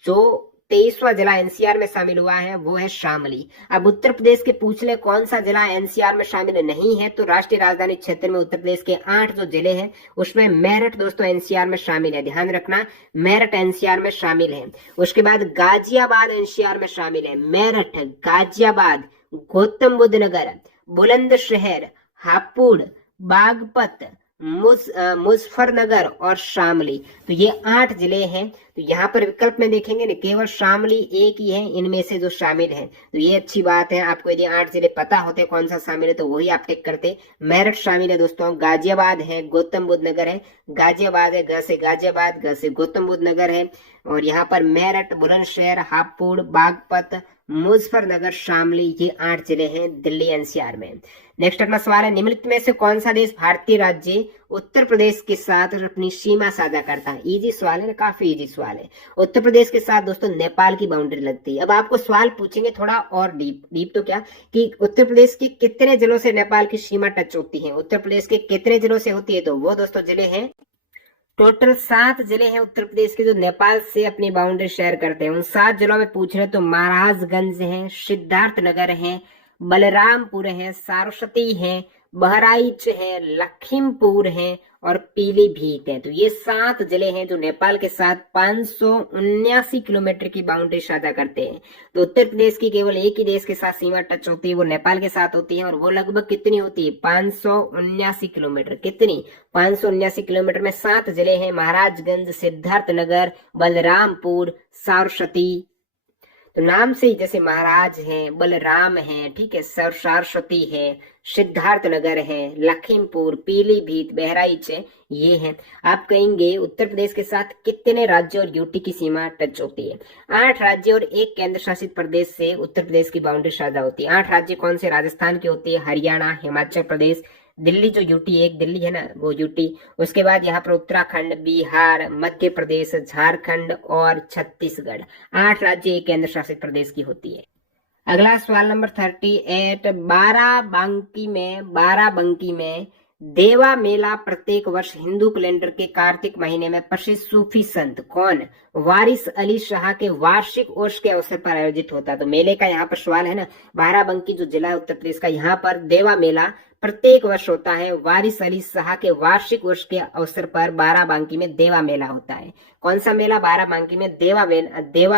जो 23वां जिला एनसीआर में शामिल हुआ है वो है शामली। अब उत्तर प्रदेश के पूछ ले कौन सा जिला एनसीआर में शामिल नहीं है, तो राष्ट्रीय राजधानी क्षेत्र में उत्तर प्रदेश के 8 जो जिले हैं उसमें मेरठ दोस्तों एनसीआर में शामिल है, ध्यान रखना मेरठ एनसीआर में शामिल है। उसके बाद गाजियाबाद एनसीआर में शामिल है, मेरठ, गाजियाबाद, गौतम बुद्ध नगर, बुलंदशहर, हापुड़, बागपत, मुजफ्फरनगर और शामली। तो ये 8 जिले हैं। तो यहाँ पर विकल्प में देखेंगे ना, केवल शामली एक ही है इनमें से जो शामिल है। तो ये अच्छी बात है, आपको यदि 8 जिले पता होते कौन सा शामिल है तो वही आप टिक करते। मेरठ शामिल है दोस्तों, गाजियाबाद है, गौतम बुद्ध नगर है, गाजियाबाद है, ग से गाजियाबाद, ग से गौतम बुद्ध नगर है, और यहाँ पर मेरठ, बुलंदशहर, हापुड़, बागपत, मुजफ्फरनगर, शामली, ये 8 जिले हैं दिल्ली एनसीआर में। नेक्स्ट अपना सवाल है, निम्नलिखित में से कौन सा देश भारतीय राज्य उत्तर प्रदेश के साथ अपनी सीमा साझा करता है। इजी सवाल है, काफी इजी सवाल है। उत्तर प्रदेश के साथ दोस्तों नेपाल की बाउंड्री लगती है। अब आपको सवाल पूछेंगे थोड़ा और डीप तो क्या कि उत्तर प्रदेश के कितने जिलों से नेपाल की सीमा टच होती है, उत्तर प्रदेश के कितने जिलों से होती है, तो वो दोस्तों जिले हैं टोटल 7 जिले हैं उत्तर प्रदेश के जो नेपाल से अपनी बाउंड्री शेयर करते हैं। उन 7 जिलों में पूछ रहे तो महाराजगंज है, सिद्धार्थनगर है, बलरामपुर है, सारस्वती है, बहराइच है, लखीमपुर है और पीलीभीत है। तो ये 7 जिले हैं जो नेपाल के साथ 579 किलोमीटर की बाउंड्री साझा करते हैं। तो उत्तर प्रदेश की केवल एक ही देश के साथ सीमा टच होती है, वो नेपाल के साथ होती है, और वो लगभग कितनी होती है, 579 किलोमीटर। कितनी, 579 किलोमीटर में 7 जिले हैं, महाराजगंज, सिद्धार्थनगर, बलरामपुर, सारस्वती। तो नाम से ही जैसे महाराज हैं, बलराम हैं, ठीक है, सरस्वती है, सिद्धार्थनगर है, लखीमपुर, पीलीभीत, बहराइच है, ये हैं। आप कहेंगे उत्तर प्रदेश के साथ कितने राज्य और यूटी की सीमा टच होती है। 8 राज्य और 1 केंद्र शासित प्रदेश से उत्तर प्रदेश की बाउंड्री साझा होती है। 8 राज्य कौन से, राजस्थान की होती है, हरियाणा, हिमाचल प्रदेश, दिल्ली जो यूटी, एक दिल्ली है ना वो यूटी, उसके बाद यहाँ पर उत्तराखंड, बिहार, मध्य प्रदेश, झारखंड और छत्तीसगढ़। 8 राज्य एक केंद्र शासित प्रदेश की होती है। अगला सवाल नंबर 38, बाराबंकी में देवा मेला प्रत्येक वर्ष हिंदू कैलेंडर के कार्तिक महीने में प्रसिद्ध सूफी संत कौन वारिस अली शाह के वार्षिक उर्स के अवसर पर आयोजित होता है। तो मेले का यहाँ पर सवाल है ना, बाराबंकी जो जिला है उत्तर प्रदेश का, यहाँ पर देवा मेला प्रत्येक वर्ष होता है। वारिस अली शाह के वार्षिक वर्ष के अवसर पर बाराबंकी में देवा मेला होता है। कौन सा मेला, बाराबंकी में देवा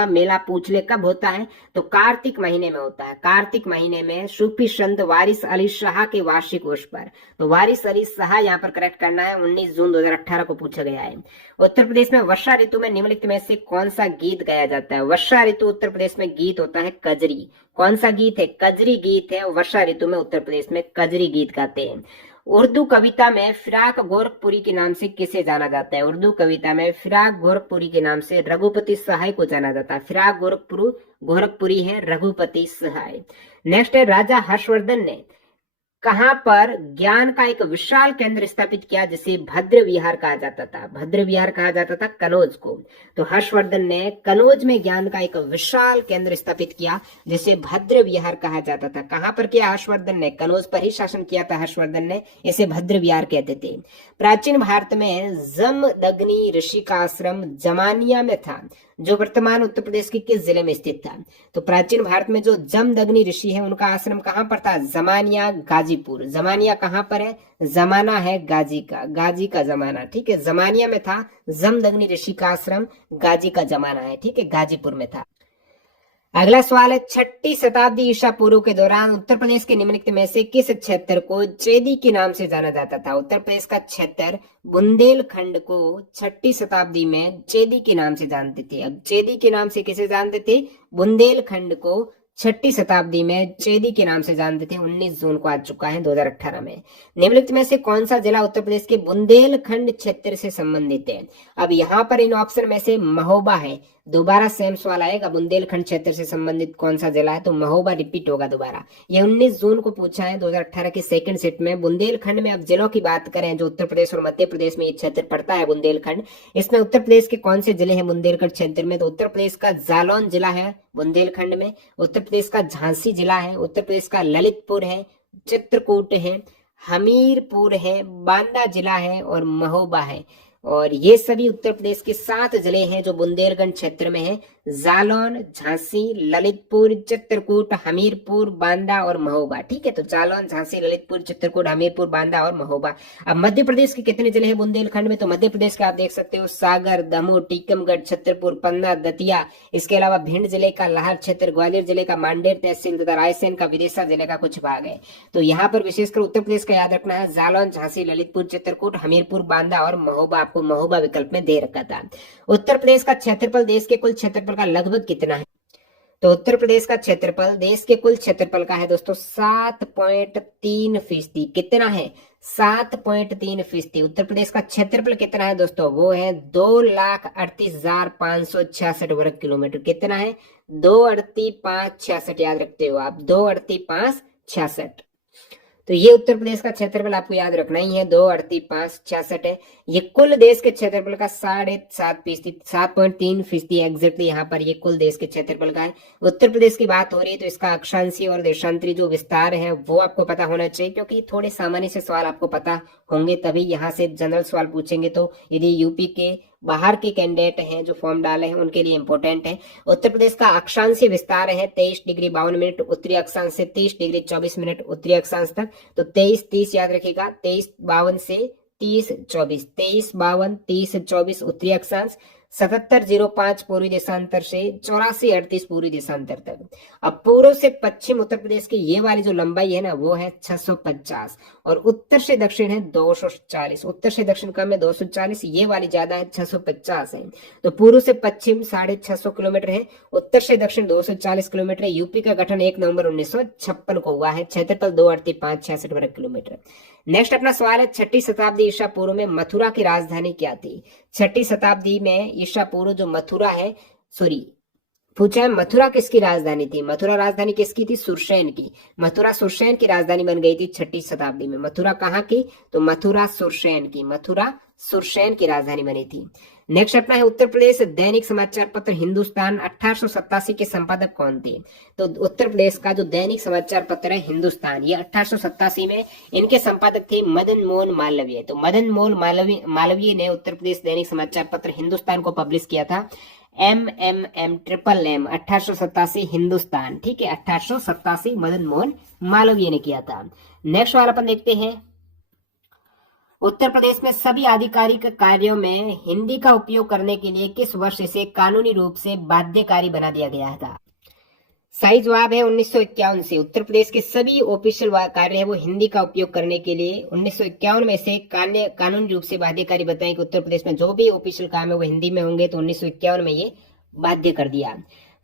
मेला पूछ ले कब होता है, तो कार्तिक महीने में होता है। कार्तिक महीने में सूफी संत वारिस अली शाह के वार्षिक वर्ष पर। तो वारिस अली शाह यहाँ पर करेक्ट करना है, 19 जून 2018 को पूछा गया है। उत्तर प्रदेश में वर्षा ऋतु में निम्नलिखित में से कौन सा गीत गाया जाता है। वर्षा ऋतु उत्तर प्रदेश में गीत होता है कजरी। कौन सा गीत है, कजरी गीत है। वर्षा ऋतु में उत्तर प्रदेश में कजरी गीत गाते हैं। उर्दू कविता में फिराक गोरखपुरी के नाम से किसे जाना जाता है। उर्दू कविता में फिराक गोरखपुरी के नाम से रघुपति सहाय को जाना जाता है। फिराक गोरखपुरी है रघुपति सहाय। नेक्स्ट है, राजा हर्षवर्धन ने कहां पर ज्ञान का एक विशाल केंद्र स्थापित किया जिसे भद्र विहार कहा जाता था। भद्र विहार कहा जाता था कनौज को। तो हर्षवर्धन ने कनौज में ज्ञान का एक विशाल केंद्र स्थापित किया जिसे भद्र विहार कहा जाता था। कहां पर किया हर्षवर्धन ने, कनौज पर ही शासन किया था हर्षवर्धन ने, इसे भद्र विहार कहते थे। प्राचीन भारत में जमदग्नि ऋषि का आश्रम जमानिया में था, जो वर्तमान उत्तर प्रदेश के किस जिले में स्थित था। तो प्राचीन भारत में जो जमदग्नि ऋषि है उनका आश्रम कहां पर था, जमानिया, गाजीपुर। जमानिया कहां पर है, जमाना है गाजी का जमाना, ठीक है, जमानिया में था। जमदग्नि ऋषि का आश्रम गाजी का जमाना है, ठीक है, गाजीपुर में था। अगला सवाल है, 6ठी शताब्दी ईसा पूर्व के दौरान उत्तर प्रदेश के निम्नलिखित में से किस क्षेत्र को चेदी के नाम से जाना जाता था। उत्तर प्रदेश का क्षेत्र बुंदेलखंड को 6ठी शताब्दी में चेदी के नाम से जानते थे। अब चेदी के नाम से किसे जानते थे, बुंदेलखंड को छठी शताब्दी में चेदी के नाम से जानते थे, 19 जून को आ चुका है 2018 में। निम्नलिखित में से कौन सा जिला उत्तर प्रदेश के बुंदेलखंड क्षेत्र से संबंधित है? अब यहाँ पर इन ऑप्शन में से महोबा है, दोबारा सेम सवाल आएगा, बुंदेलखंड क्षेत्र से संबंधित कौन सा जिला है, तो महोबा रिपीट होगा दोबारा। ये 19 जून को पूछा है 2018 के सेकंड सेट में। बुंदेलखंड में अब जिलों की बात करें, जो उत्तर प्रदेश और मध्य प्रदेश में ये क्षेत्र पड़ता है बुंदेलखंड, इसमें उत्तर प्रदेश के कौन से जिले हैं बुंदेलखंड क्षेत्र में? तो उत्तर प्रदेश का जालौन जिला है बुंदेलखंड में, उत्तर प्रदेश का झांसी जिला है, उत्तर प्रदेश का ललितपुर है, चित्रकूट है, हमीरपुर है, बांदा जिला है और महोबा है। और ये सभी उत्तर प्रदेश के 7 जिले हैं जो बुंदेलखंड क्षेत्र में है। जालौन, झांसी, ललितपुर, चित्रकूट, हमीरपुर, बांदा और महोबा। ठीक है, तो जालौन, झांसी, ललितपुर, चित्रकूट, हमीरपुर, बांदा और महोबा। अब मध्य प्रदेश के कितने जिले हैं बुंदेलखंड में? तो मध्य प्रदेश का आप देख सकते हो सागर, दमोह, टीकमगढ़, छतरपुर, पन्ना, दतिया, इसके अलावा भिंड जिले का लाहर क्षेत्र, ग्वालियर जिले का मांडेर तहसील तथा रायसेन का विदिशा जिले का कुछ भाग है। तो यहाँ पर विशेषकर उत्तर प्रदेश का याद रखना है, जालौन, झांसी, ललितपुर, चित्रकूट, हमीरपुर, बांदा और महोबा। आपको महोबा विकल्प में दे रखा था। उत्तर प्रदेश का क्षेत्रफल देश के कुल क्षेत्रफल का लगभग कितना है? तो उत्तर प्रदेश का क्षेत्रफल देश के कुल क्षेत्रफल का है दोस्तों 7.3%। कितना है? 7.3%। उत्तर प्रदेश का क्षेत्रफल कितना है दोस्तों? वो है 2,38,566 वर्ग किलोमीटर। कितना है? 2,38,566, याद रखते हो आप, 2,38,566। तो ये उत्तर प्रदेश का क्षेत्रफल आपको याद रखना ही है, 2,38,566 है। ये कुल देश के क्षेत्रफल का 7.5%, 7.3% एग्जैक्टली यहाँ पर ये कुल देश के क्षेत्रफल का है। उत्तर प्रदेश की बात हो रही है तो इसका अक्षांशीय और देशांतरी जो विस्तार है वो आपको पता होना चाहिए, क्योंकि थोड़े सामान्य से सवाल आपको पता होंगे तभी यहाँ से जनरल सवाल पूछेंगे। तो यदि यूपी के बाहर के कैंडिडेट हैं जो फॉर्म डाले हैं उनके लिए इंपॉर्टेंट है। उत्तर प्रदेश का अक्षांशीय विस्तार है 23 डिग्री 52 मिनट उत्तरी अक्षांश से 30 डिग्री 24 मिनट उत्तरी अक्षांश तक। तो 23-30 याद रखिएगा, 23-52 से 30-24, 23-52-30-24 उत्तरी अक्षांश, 7705 पूर्वी देशांतर से 8438 पूर्वी देशांतर तक। अब पूर्व से पश्चिम उत्तर प्रदेश की ये वाली जो लंबाई है ना वो है 650 और उत्तर से दक्षिण है 240। उत्तर से दक्षिण कम है 240, ये वाली ज्यादा है 650 है। तो पूर्व से पश्चिम 650 किलोमीटर है, उत्तर से दक्षिण 240 किलोमीटर है। यूपी का गठन 1 नवंबर 1956 को हुआ है। क्षेत्रफल 2,38,566 वर्ग किलोमीटर। नेक्स्ट अपना सवाल है, छठी शताब्दी ईसा पूर्व में मथुरा की राजधानी क्या थी? छठी शताब्दी में ईसा पूर्व जो मथुरा है, पूछा है मथुरा किसकी राजधानी थी? मथुरा राजधानी किसकी थी? सुरसेन की। मथुरा सुरसेन की राजधानी बन गई थी छठी शताब्दी में। मथुरा कहाँ की? तो मथुरा सुरसेन की। मथुरा सुरसेन की राजधानी बनी थी। नेक्स्ट अपना है, उत्तर प्रदेश दैनिक समाचार पत्र हिंदुस्तान 1887 के संपादक कौन थे? तो उत्तर प्रदेश का जो दैनिक समाचार पत्र है हिंदुस्तान, ये 1887 में इनके संपादक थे मदन मोहन मालवीय। तो मदन मोहन मालवीय ने उत्तर प्रदेश दैनिक समाचार पत्र हिंदुस्तान को पब्लिश किया था। MMM 1887 हिंदुस्तान। ठीक है, 1887 मदन मोहन मालवीय ने किया था। नेक्स्ट वाला अपन देखते हैं, उत्तर प्रदेश में सभी आधिकारिक कार्यों में हिंदी का उपयोग करने के लिए किस वर्ष इसे कानूनी रूप से बाध्यकारी बना दिया गया था? सही जवाब है 1951 से। उत्तर प्रदेश के सभी ऑफिशियल कार्य है वो हिंदी का उपयोग करने के लिए 1951 में से कानूनी रूप से बाध्यकारी बताएं कि उत्तर प्रदेश में जो भी ऑफिशियल काम है वो हिंदी में होंगे। तो 1951 में ये बाध्य कर दिया।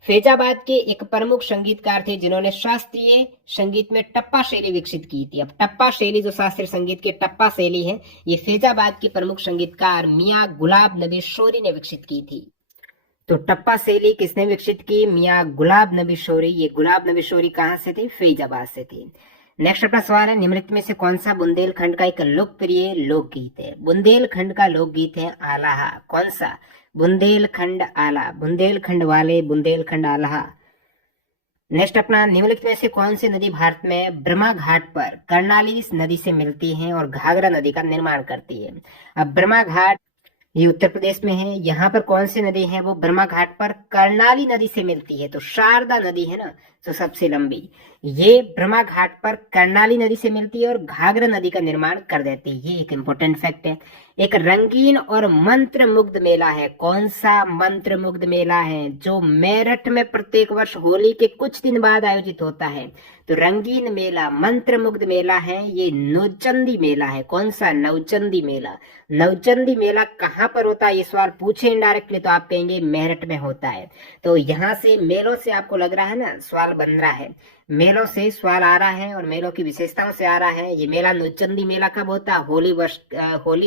फैजाबाद के एक प्रमुख संगीतकार थे जिन्होंने शास्त्रीय संगीत में टप्पा शैली विकसित की थी। अब टप्पा शैली जो शास्त्रीय संगीत की टप्पा शैली है ये फैजाबाद के प्रमुख संगीतकार मियां गुलाब नबी शोरी ने विकसित की थी। तो टप्पा शैली किसने विकसित की? मियां गुलाब नबी शोरी। ये गुलाब नबी शोरी कहां से थे? फैजाबाद से थे। नेक्स्ट अपना सवाल है, निम्नलिखित में से कौन सा बुंदेलखंड का एक लोकप्रिय लोकगीत है? बुंदेलखंड का लोकगीत है आल्हा। कौन सा? बुंदेलखंड आला, बुंदेलखंड वाले, बुंदेलखंड आल्हा। नेक्स्ट अपना, निम्नलिखित में से कौन सी नदी भारत में ब्रह्मा घाट पर कर्णाली नदी से मिलती है और घाघरा नदी का निर्माण करती है? अब ब्रह्मा घाट ये उत्तर प्रदेश में है। यहाँ पर कौन सी नदी है? वो ब्रह्मा घाट पर कर्णाली नदी से मिलती है। तो शारदा नदी है ना जो सबसे लंबी, ये ब्रह्मा घाट पर कर्णाली नदी से मिलती है और घाघरा नदी का निर्माण कर देती है। ये एक इंपॉर्टेंट फैक्ट है। एक रंगीन और मंत्र मुग्ध मेला है। कौन सा मंत्र मुग्ध मेला है? जो मेरठ में प्रत्येक वर्ष होली के कुछ दिन बाद आयोजित होता है। तो रंगीन मेला, मंत्र मुग्ध मेला है ये नौचंदी मेला है। कौन सा? नौचंदी मेला। नौचंदी मेला कहाँ पर होता है? ये सवाल पूछे इनडायरेक्टली तो आप कहेंगे मेरठ में होता है। तो यहाँ से मेलों से आपको लग रहा है ना सवाल बन रहा है। मेलों से सवाल आ रहा है और मेलों की विशेषताओं से आ रहा है। ये मेला नौचंदी मेला कब होता है? होली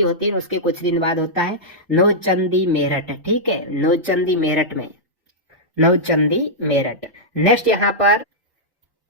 होती है उसके कुछ दिन बाद होता है नौचंदी मेरठ। ठीक है, नौचंदी मेरठ में, नौचंदी मेरठ। नेक्स्ट यहाँ पर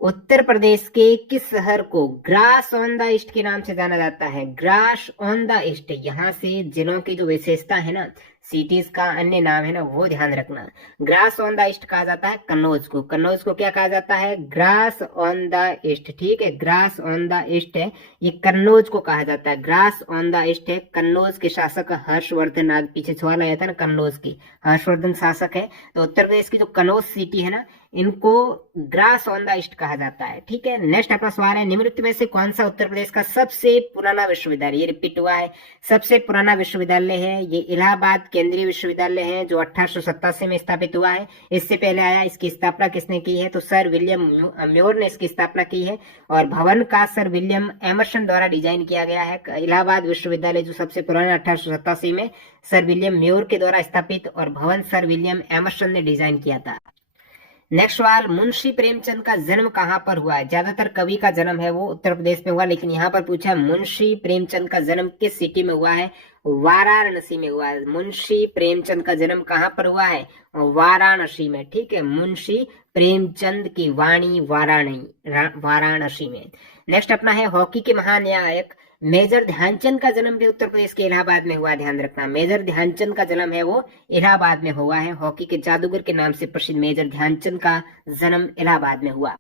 उत्तर प्रदेश के किस शहर को ग्रास ऑन द ईस्ट के नाम से जाना जाता है? Grass on the east. यहाँ से जिलों की जो विशेषता है ना, सिटीज का अन्य नाम है ना, वो ध्यान रखना। ग्रास ऑन द ईस्ट कहा जाता है कन्नौज को। कन्नौज को क्या कहा जाता है? Grass on the east. ठीक है, ग्रास ऑन द ईस्ट है, ये कन्नौज को कहा जाता है। ग्रास ऑन द ईस्ट है। कन्नौज के शासक हर्षवर्धन, आज पीछे सवाल आया था ना कन्नौज की, हर्षवर्धन शासक है। तो उत्तर प्रदेश की जो कन्नौज सिटी है ना, इनको ग्रास ऑन द ईस्ट कहा जाता है। ठीक है, नेक्स्ट अपना सवाल है, निम्नलिखित में से कौन सा उत्तर प्रदेश का सबसे पुराना विश्वविद्यालय? ये रिपीट हुआ है, सबसे पुराना विश्वविद्यालय है ये इलाहाबाद केंद्रीय विश्वविद्यालय है, जो 1887 में स्थापित हुआ है। इससे पहले आया, इसकी स्थापना किसने की है? तो सर विलियम म्योर ने इसकी स्थापना की है, और भवन का सर विलियम एमर्सन द्वारा डिजाइन किया गया है। इलाहाबाद विश्वविद्यालय जो सबसे पुराना 1887 में सर विलियम म्योर के द्वारा स्थापित, और भवन सर विलियम एमर्सन ने डिजाइन किया था। नेक्स्ट सवाल, मुंशी प्रेमचंद का जन्म कहाँ पर हुआ है? ज्यादातर कवि का जन्म है वो उत्तर प्रदेश में हुआ, लेकिन यहाँ पर पूछा मुंशी प्रेमचंद का जन्म किस सिटी में हुआ है? वाराणसी में हुआ है। मुंशी प्रेमचंद का जन्म कहाँ पर हुआ है? वाराणसी में। ठीक है, मुंशी प्रेमचंद की वाणी वाराणसी में। नेक्स्ट अपना है, हॉकी के महानायक मेजर ध्यानचंद का जन्म भी उत्तर प्रदेश के इलाहाबाद में हुआ। ध्यान रखना, मेजर ध्यानचंद का जन्म है वो इलाहाबाद में हुआ है। हॉकी के जादूगर के नाम से प्रसिद्ध मेजर ध्यानचंद का जन्म इलाहाबाद में हुआ।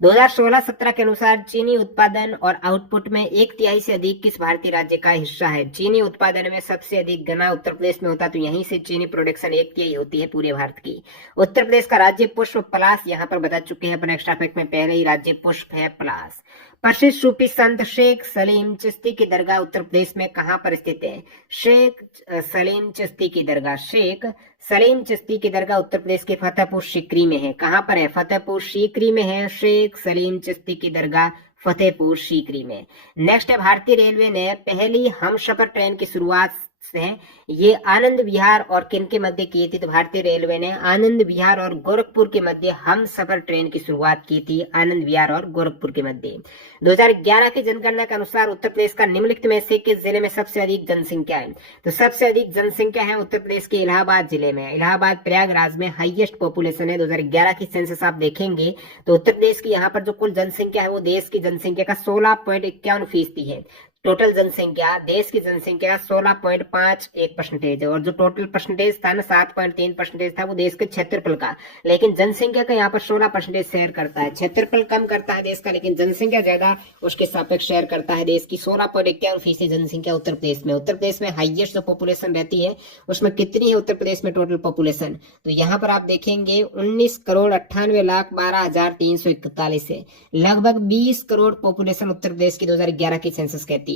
2016-17 के अनुसार चीनी उत्पादन और आउटपुट में 1/3 से अधिक किस भारतीय राज्य का हिस्सा है? चीनी उत्पादन में सबसे अधिक गन्ना उत्तर प्रदेश में होता, तो यहीं से चीनी प्रोडक्शन 1/3 होती है पूरे भारत की। उत्तर प्रदेश का राज्य पुष्प पलाश, यहाँ पर बता चुके हैं अपने एक्स्ट्रा फैक्ट में पहले ही, राज्य पुष्प है पलाश। प्रसिद्ध सूफी संत शेख सलीम चिश्ती की दरगाह उत्तर प्रदेश में कहाँ पर स्थित है? शेख सलीम चिश्ती की दरगाह, शेख सलीम चिश्ती की दरगाह उत्तर प्रदेश के फतेहपुर सीकरी में है। कहाँ पर है? फतेहपुर सीकरी में है शेख सलीम चिश्ती की दरगाह, फतेहपुर सीकरी में। नेक्स्ट है, भारतीय रेलवे ने पहली हमसफर ट्रेन की शुरुआत है ये आनंद विहार और किन के मध्य की थी? तो भारतीय रेलवे ने आनंद विहार और गोरखपुर के मध्य हम सफर ट्रेन की शुरुआत की थी, आनंद विहार और गोरखपुर के मध्य। 2011 की जनगणना के अनुसार उत्तर प्रदेश का निम्नलिखित में से किस जिले में सबसे अधिक जनसंख्या है? तो सबसे अधिक जनसंख्या है उत्तर प्रदेश के इलाहाबाद जिले में। इलाहाबाद प्रयागराज में हाईएस्ट पॉपुलेशन है। 2011 की सेंसस आप देखेंगे तो उत्तर प्रदेश की यहाँ पर जो कुल जनसंख्या है वो देश की जनसंख्या का 16.51% है। टोटल जनसंख्या, देश की जनसंख्या 16.51% है, और जो टोटल परसेंटेज था ना 7.3% था वो देश के क्षेत्रफल का, लेकिन जनसंख्या का यहाँ पर 16% शेयर करता है। क्षेत्रफल कम करता है देश का, लेकिन जनसंख्या ज्यादा उसके सापेक्ष शेयर करता है देश की। 16.51% जनसंख्या उत्तर प्रदेश में। उत्तर प्रदेश में हाईएस्ट जो पॉपुलेशन रहती है उसमें कितनी है उत्तर प्रदेश में टोटल पॉपुलेशन? तो यहाँ पर आप देखेंगे 19,98,12,341 है। लगभग 20 करोड़ पॉपुलेशन उत्तर प्रदेश की 2011 की सेंसस कहती है।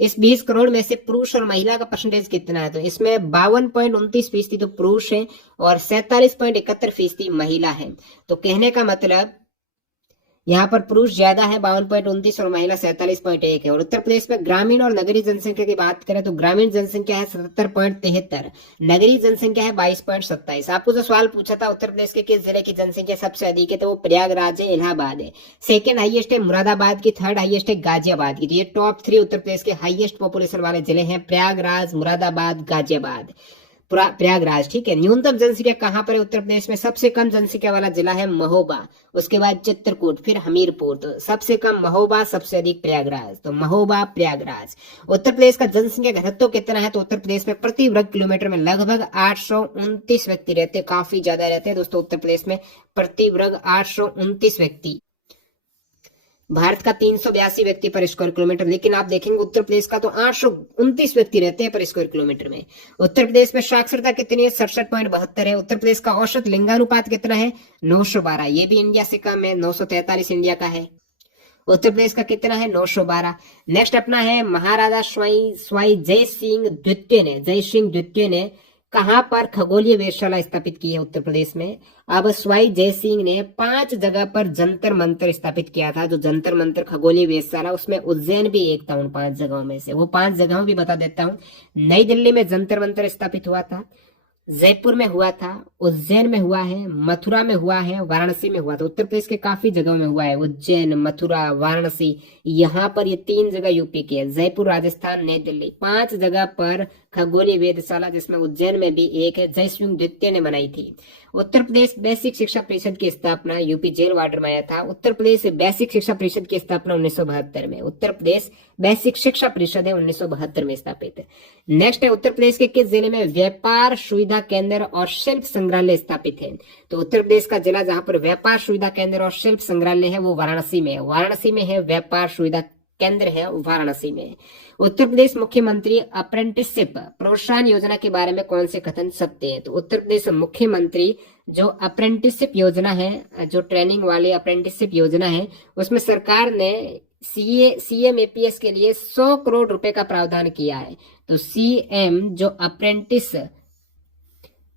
इस 20 करोड़ में से पुरुष और महिला का परसेंटेज कितना है? तो इसमें 52.29% तो पुरुष है और 47.71% महिला है। तो कहने का मतलब यहाँ पर पुरुष ज्यादा है 52.29 और महिला 47.1 है। और उत्तर प्रदेश में ग्रामीण और नगरीय जनसंख्या की बात करें तो ग्रामीण जनसंख्या है 77.73, नगरीय जनसंख्या है 22.27। आपको जो सवाल पूछा था उत्तर प्रदेश के किस जिले की जनसंख्या सबसे अधिक है, तो वो प्रयागराज है, इलाहाबाद है। सेकंड हाईएस्ट है मुरादाबाद की, थर्ड हाईएस्ट है गाजियाबाद की। तो ये टॉप 3 उत्तर प्रदेश के हाईएस्ट पॉपुलेशन वाले जिले हैं, प्रयागराज, मुरादाबाद, गाजियाबाद। प्रयागराज। ठीक है, न्यूनतम जनसंख्या कहाँ पर है उत्तर प्रदेश में? सबसे कम जनसंख्या वाला जिला है महोबा, उसके बाद चित्रकूट, फिर हमीरपुर। तो सबसे कम महोबा, सबसे अधिक प्रयागराज। तो महोबा, प्रयागराज। उत्तर प्रदेश का जनसंख्या घनत्व कितना है? तो उत्तर प्रदेश में प्रति वर्ग किलोमीटर में लगभग 829 व्यक्ति रहते हैं, काफी ज्यादा रहते हैं दोस्तों उत्तर प्रदेश में, प्रति वर्ग 829 व्यक्ति। भारत का 382 व्यक्ति पर स्क्वायर किलोमीटर, लेकिन आप देखेंगे उत्तर प्रदेश का तो 829 व्यक्ति रहते हैं पर स्क्वायर किलोमीटर में। उत्तर प्रदेश में साक्षरता कितनी है? 67.72 है। उत्तर प्रदेश का औसत लिंगानुपात कितना है? 912। ये भी इंडिया से कम है, 943 इंडिया का है। उत्तर प्रदेश का कितना है? 912। नेक्स्ट अपना है, महाराजा स्वाई जय सिंह द्वितीय ने कहां पर खगोलीय वेधशाला स्थापित की है उत्तर प्रदेश में? अब स्वाई जय सिंह ने 5 जगह पर जंतर मंतर स्थापित किया था। जो जंतर मंतर खगोलीय वेधशाला, उसमें उज्जैन भी एक था उन 5 जगहों में से। वो 5 जगहों भी बता देता हूँ। नई दिल्ली में जंतर मंतर स्थापित हुआ था, जयपुर में हुआ था, उज्जैन में हुआ है, मथुरा में हुआ है, वाराणसी में हुआ था। उत्तर प्रदेश के काफी जगहों में हुआ है, उज्जैन, मथुरा, वाराणसी। यहाँ पर ये 3 जगह यूपी की है, जयपुर, राजस्थान, नई दिल्ली। 5 जगह पर खगोलीय वेधशाला, जिसमें उज्जैन में भी एक है, जयसिंह द्वितीय ने बनाई थी। उत्तर प्रदेश बेसिक शिक्षा परिषद की स्थापना यूपी जेल वार्डर में आया था। उत्तर प्रदेश बेसिक शिक्षा परिषद की स्थापना 1972 में। उत्तर प्रदेश बेसिक शिक्षा परिषद है 1972 में स्थापित। नेक्स्ट है, उत्तर प्रदेश के किस जिले में व्यापार सुविधा केंद्र और शिल्प संग्रहालय स्थापित है? तो उत्तर प्रदेश का जिला जहां पर व्यापार सुविधा केंद्र और शिल्प संग्रहालय है वो वाराणसी में है। वाराणसी में है व्यापार सुविधा केंद्र है, वाराणसी में। उत्तर प्रदेश मुख्यमंत्री अप्रेंटिसशिप प्रोत्साहन योजना के बारे में कौन से कथन सत्य है? तो उत्तर प्रदेश मुख्यमंत्री जो अप्रेंटिसशिप योजना है, जो ट्रेनिंग वाली अप्रेंटिसशिप योजना है, उसमें सरकार ने सीएम एपीएस के लिए 100 करोड़ रुपए का प्रावधान किया है। तो सीएम जो अप्रेंटिस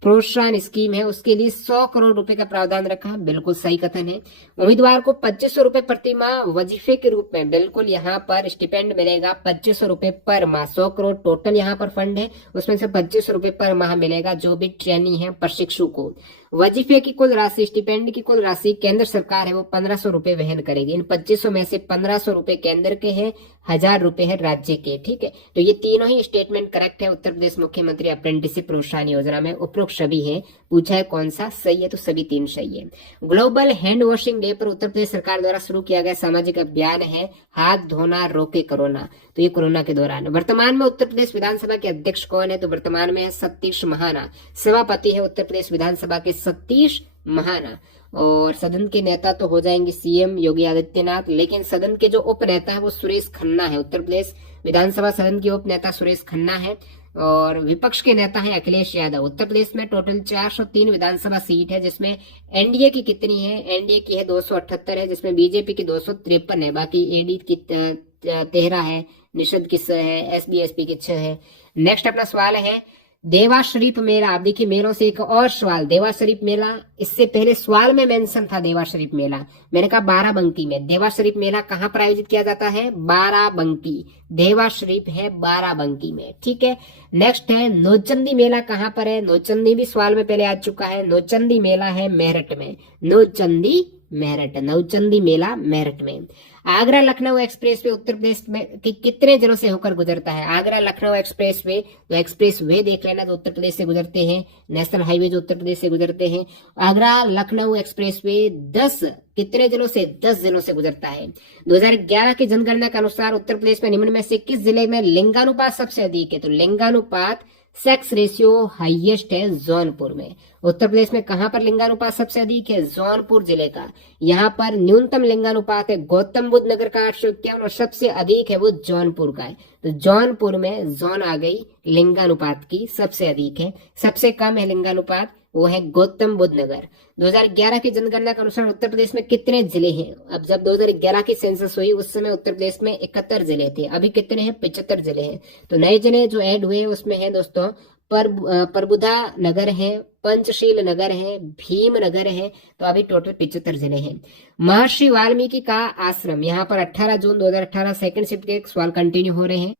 प्रोत्साहन स्कीम है उसके लिए 100 करोड़ रुपए का प्रावधान रखा, बिल्कुल सही कथन है। उम्मीदवार को 2500 रुपए प्रति माह वजीफे के रूप में बिल्कुल यहाँ पर स्टिपेंड मिलेगा, 2500 रुपए पर माह। 100 करोड़ टोटल यहाँ पर फंड है, उसमें से 2500 रुपए पर माह मिलेगा जो भी ट्रेनी है, प्रशिक्षु को। वजीफे की कुल राशि, स्टिपेंड की कुल राशि केंद्र सरकार है वो 1500 रुपए वहन करेगी। इन 2500 में से 1500 रुपए केंद्र के हैं, 1000 रुपए है राज्य के। ठीक है, तो ये तीनों ही स्टेटमेंट करेक्ट है उत्तर प्रदेश मुख्यमंत्री अप्रेंटिसशिप प्रोत्साहन योजना में। उपरोक्त सभी है, पूछा है कौन सा सही है, तो सभी 3 सही है। ग्लोबल हैंड वॉशिंग डे पर उत्तर प्रदेश सरकार द्वारा शुरू किया गया सामाजिक अभियान है हाथ धोना रोके कोरोना। तो ये कोरोना के दौरान। वर्तमान में उत्तर प्रदेश विधानसभा के अध्यक्ष कौन है? तो वर्तमान में है सतीश महाना। सभापति है उत्तर प्रदेश विधानसभा के सतीश महाना। और सदन के नेता तो हो जाएंगे सीएम योगी आदित्यनाथ, लेकिन सदन के जो उप नेता है वो सुरेश खन्ना है। उत्तर प्रदेश विधानसभा सदन के उप नेता सुरेश खन्ना है और विपक्ष के नेता है अखिलेश यादव। उत्तर प्रदेश में टोटल 403 विधानसभा सीट है, जिसमें एनडीए की कितनी है? एनडीए की है 278 है, जिसमें बीजेपी की 253 है, बाकी एडी की 13 है, निषद की 6 है, एसबीएसपी की 6 है। नेक्स्ट अपना सवाल है देवा शरीफ मेला। आप देखिए मेलों से एक और सवाल, देवा शरीफ मेला, इससे पहले सवाल में मेंशन था देवा शरीफ मेला, मैंने कहा बाराबंकी में। देवा शरीफ मेला कहां पर आयोजित किया जाता है? बाराबंकी। देवा शरीफ है बाराबंकी में। ठीक है, नेक्स्ट है नौचंदी मेला कहां पर है? नौचंदी भी सवाल में पहले आ चुका है। नौचंदी मेला है मेरठ में। नौचंदी मेरठ, नौचंदी मेला मेरठ में। आगरा लखनऊ एक्सप्रेस वे उत्तर प्रदेश में कितने जिलों से होकर गुजरता है? आगरा लखनऊ एक्सप्रेस वे, तो एक्सप्रेस वे देख लेना, तो उत्तर प्रदेश से गुजरते हैं। नेशनल हाईवे जो उत्तर प्रदेश से गुजरते हैं। आगरा लखनऊ एक्सप्रेस वे 10 कितने जिलों से? 10 जिलों से गुजरता है। 2011 की जनगणना के अनुसार उत्तर प्रदेश में निम्न में से किस जिले में लिंगानुपात सबसे अधिक है? तो लिंगानुपात सेक्स रेशियो हाईएस्ट है जौनपुर में। उत्तर प्रदेश में कहां पर लिंगानुपात सबसे अधिक है? जौनपुर जिले का। यहाँ पर न्यूनतम लिंगानुपात है गौतम बुद्ध नगर का 851 और सबसे अधिक है वो जौनपुर का है। तो जौनपुर में जौन आ गई लिंगानुपात की, सबसे अधिक है। सबसे कम है लिंगानुपात वो है गौतम बुद्ध नगर। 2011 की जनगणना के अनुसार उत्तर प्रदेश में कितने जिले हैं? अब जब 2011 की सेंसस हुई उस समय उत्तर प्रदेश में 71 जिले थे, अभी कितने हैं? 75 जिले हैं। तो नए जिले जो ऐड हुए उसमें है दोस्तों परबुदा नगर है, पंचशील नगर है, भीम नगर है, तो अभी टोटल 75 जिले हैं। महर्षि वाल्मीकि का आश्रम, यहाँ पर 18 जून 2018 सेकंड शिफ्ट के सवाल कंटिन्यू हो रहे हैं।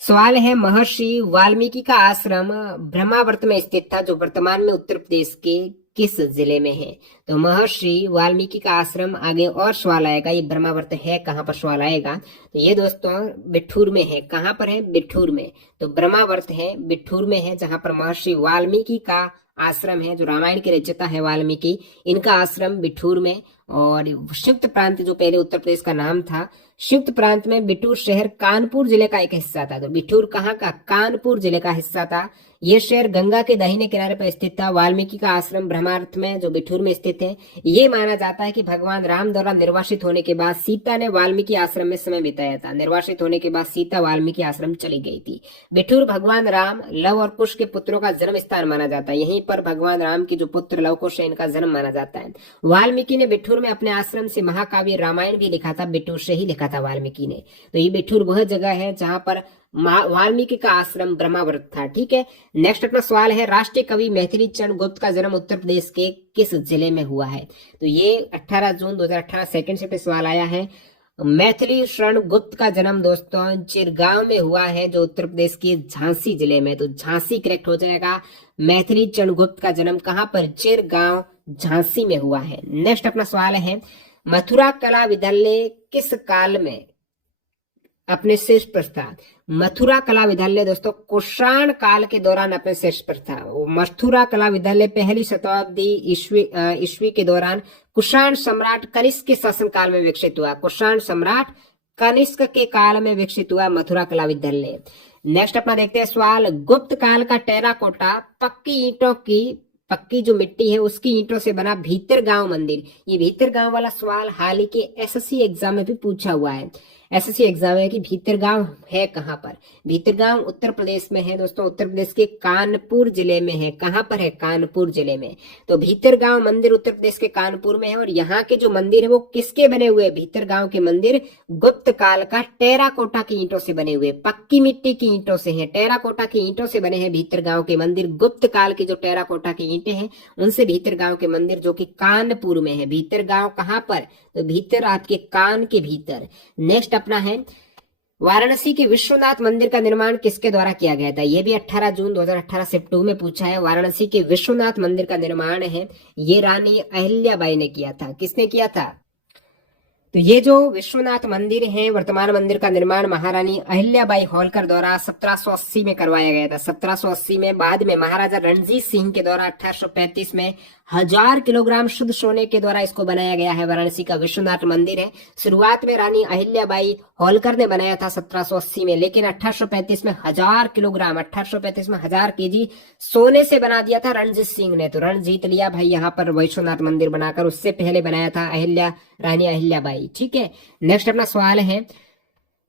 सवाल है महर्षि वाल्मीकि का आश्रम ब्रह्मावर्त में स्थित था, जो वर्तमान में उत्तर प्रदेश के किस जिले में है? तो महर्षि वाल्मीकि का आश्रम, आगे और सवाल आएगा ये ब्रह्मावर्त है कहां पर, सवाल आएगा। तो ये दोस्तों बिठूर में है। कहां पर है? बिठूर में। तो ब्रह्मावर्त है बिठूर में है, जहां पर महर्षि वाल्मीकि का आश्रम है, जो रामायण के रचयिता है वाल्मीकि, इनका आश्रम बिठूर में। और शिफ्त प्रांत जो पहले उत्तर प्रदेश का नाम था, शिफ्त प्रांत में बिठूर शहर कानपुर जिले का एक हिस्सा था। तो बिठूर कहाँ का? कानपुर जिले का हिस्सा था। यह शहर गंगा के दाहिने किनारे पर स्थित था। वाल्मीकि का आश्रम ब्रह्मावर्त में जो बिठूर में स्थित है। ये माना जाता है कि भगवान राम द्वारा निर्वासित होने के बाद सीता ने वाल्मीकि आश्रम में समय बिताया था। निर्वासित होने के बाद सीता वाल्मीकि आश्रम चली गई थी। बिठूर भगवान राम, लव और कुश के पुत्रों का जन्म स्थान माना जाता है। यहीं पर भगवान राम की जो पुत्र लव कुश है इनका जन्म माना जाता है। वाल्मीकि ने बिठूर में अपने आश्रम से महाकाव्य रामायण भी लिखा था, बिठूर से ही लिखा था वाल्मीकि ने। तो ये बिठूर वह जगह है जहां पर वाल्मीकि का आश्रम ब्रह्मावर्त था। ठीक है, नेक्स्ट अपना सवाल है राष्ट्रीय कवि मैथिली चरण गुप्त का जन्म उत्तर प्रदेश के किस जिले में हुआ है? तो ये 18 जून 2018 सेकंड से पे सवाल आया है। मैथिली शरण गुप्त का जन्म दोस्तों चिरगांव में हुआ है, जो उत्तर प्रदेश के झांसी जिले में। तो झांसी करेक्ट हो जाएगा। मैथिली चरण गुप्त का जन्म कहां पर? चिरगांव, झांसी में हुआ है। नेक्स्ट अपना सवाल है, मथुरा कला विद्यालय किस काल में अपने शीर्ष पर था? मथुरा कला विद्यालय दोस्तों कुषाण काल के दौरान अपने शीर्ष पर था। मथुरा कला विद्यालय पहली शताब्दी ईस्वी के दौरान कुषाण सम्राट कनिष्क के शासनकाल में विकसित हुआ। कुषाण सम्राट कनिष्क के काल में विकसित हुआ मथुरा कला विद्यालय। नेक्स्ट अपना देखते हैं सवाल, गुप्त काल का टेराकोटा पक्की जो मिट्टी है उसकी ईंटों से बना भीतरगांव मंदिर। ये भीतरगांव वाला सवाल हाल ही के एसएससी एग्जाम में भी पूछा हुआ है। एसएससी एग्जाम है कि भीतरगांव है कहां पर? भीतरगांव उत्तर प्रदेश में है दोस्तों, उत्तर प्रदेश के कानपुर जिले में है। कहां पर है? कानपुर जिले में। तो भीतरगांव मंदिर उत्तर प्रदेश के कानपुर में है। और यहाँ के जो मंदिर है वो किसके बने हुए? भीतरगांव के मंदिर गुप्त काल का टेराकोटा की ईंटों से बने हुए, पक्की मिट्टी की ईंटों से है, टेराकोटा की ईंटों से बने हैं भीतरगांव के मंदिर। गुप्त काल की जो टेराकोटा की ईंटें हैं उनसे भीतरगांव के मंदिर, जो कि कानपुर में है। भीतरगांव कहां पर? तो भीतर आपके कान के भीतर। नेक्स्ट अपना है, वाराणसी के विश्वनाथ मंदिर का निर्माण किसके द्वारा किया गया था? यह भी 18 जून 2018 शिफ्ट 2 में पूछा है। वाराणसी के विश्वनाथ मंदिर का निर्माण है ये रानी अहिल्याबाई ने किया था। किसने किया था? तो ये जो विश्वनाथ मंदिर है, वर्तमान मंदिर का निर्माण महारानी अहिल्याबाई होलकर द्वारा 1780 में करवाया गया था। 1780 में। बाद में महाराजा रणजीत सिंह के द्वारा 1835 में 1000 किलोग्राम शुद्ध सोने के द्वारा इसको बनाया गया है। वाराणसी का विश्वनाथ मंदिर है। शुरुआत में रानी अहिल्याबाई होलकर ने बनाया था 1780 में, लेकिन 1835 में 1000 किलोग्राम, 1835 में 1000 केजी सोने से बना दिया था रणजीत सिंह ने। तो रण जीत लिया भाई यहाँ पर विश्वनाथ मंदिर बनाकर। उससे पहले बनाया था रानी अहिल्याबाई। ठीक है। नेक्स्ट अपना सवाल है,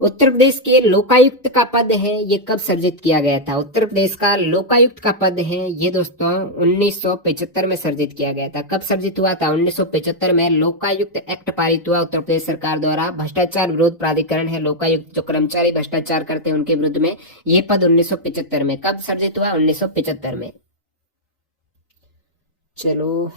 उत्तर प्रदेश के लोकायुक्त का पद है ये कब सर्जित किया गया था? उत्तर प्रदेश का लोकायुक्त का पद है ये दोस्तों 1975 में सर्जित किया गया था। कब सर्जित हुआ था? 1975 में लोकायुक्त एक्ट पारित हुआ उत्तर प्रदेश सरकार द्वारा। भ्रष्टाचार विरोध प्राधिकरण है लोकायुक्त, जो कर्मचारी भ्रष्टाचार करते हैं उनके विरुद्ध में। ये पद 1975 में। कब सर्जित हुआ? 1975 में। चलो,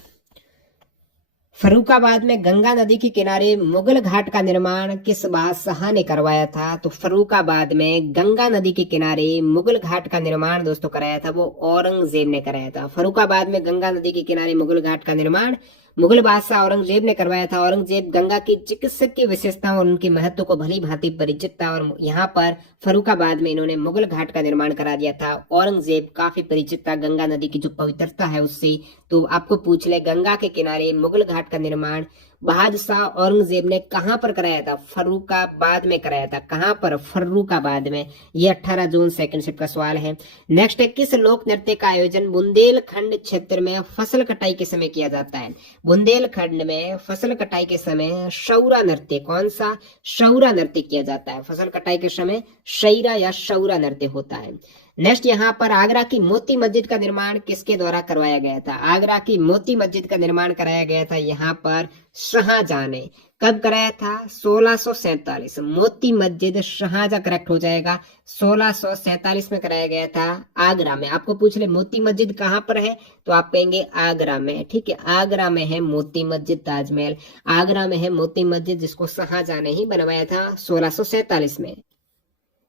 फर्रुखाबाद में गंगा नदी के किनारे मुगल घाट का निर्माण किस बादशाह ने करवाया था? तो फर्रुखाबाद में गंगा नदी के किनारे मुगल घाट का निर्माण दोस्तों कराया था वो औरंगजेब ने कराया था। फर्रुखाबाद में गंगा नदी के किनारे मुगल घाट का निर्माण मुगल बादशाह औरंगजेब ने करवाया था। औरंगजेब गंगा की चिकित्सक की विशेषताओं और उनके महत्व को भली भांति परिचित था, और यहाँ पर फर्रुखाबाद में इन्होंने मुगल घाट का निर्माण करा दिया था। औरंगजेब काफी परिचित था गंगा नदी की जो पवित्रता है उससे। तो आपको पूछ ले, गंगा के किनारे मुगल घाट का निर्माण बादशाह औरंगजेब ने कहां पर कराया था? फर्रुखाबाद में कराया था। कहां पर? फर्रुखाबाद में। ये 18 जून सेकंड शिफ्ट का सवाल है। नेक्स्ट है, किस लोक नृत्य का आयोजन बुंदेलखंड क्षेत्र में फसल कटाई के समय किया जाता है? बुंदेलखंड में फसल कटाई के समय शौरा नृत्य, कौन सा? शौरा नृत्य किया जाता है। फसल कटाई के समय शैरा या शौरा नृत्य होता है। नेक्स्ट यहाँ पर, आगरा की मोती मस्जिद का निर्माण किसके द्वारा करवाया गया था? आगरा की मोती मस्जिद का निर्माण कराया गया था यहाँ पर शाहजहां ने। कब कराया था? 1647। मोती मस्जिद शाहजहां करेक्ट हो जाएगा। 1647 में कराया गया था आगरा में। आपको पूछ ले मोती मस्जिद कहाँ पर है, तो आप कहेंगे आगरा में। ठीक है, आगरा में है मोती मस्जिद। ताजमहल आगरा में है मोती मस्जिद, जिसको शाहजहां ने ही बनवाया था 1647 में।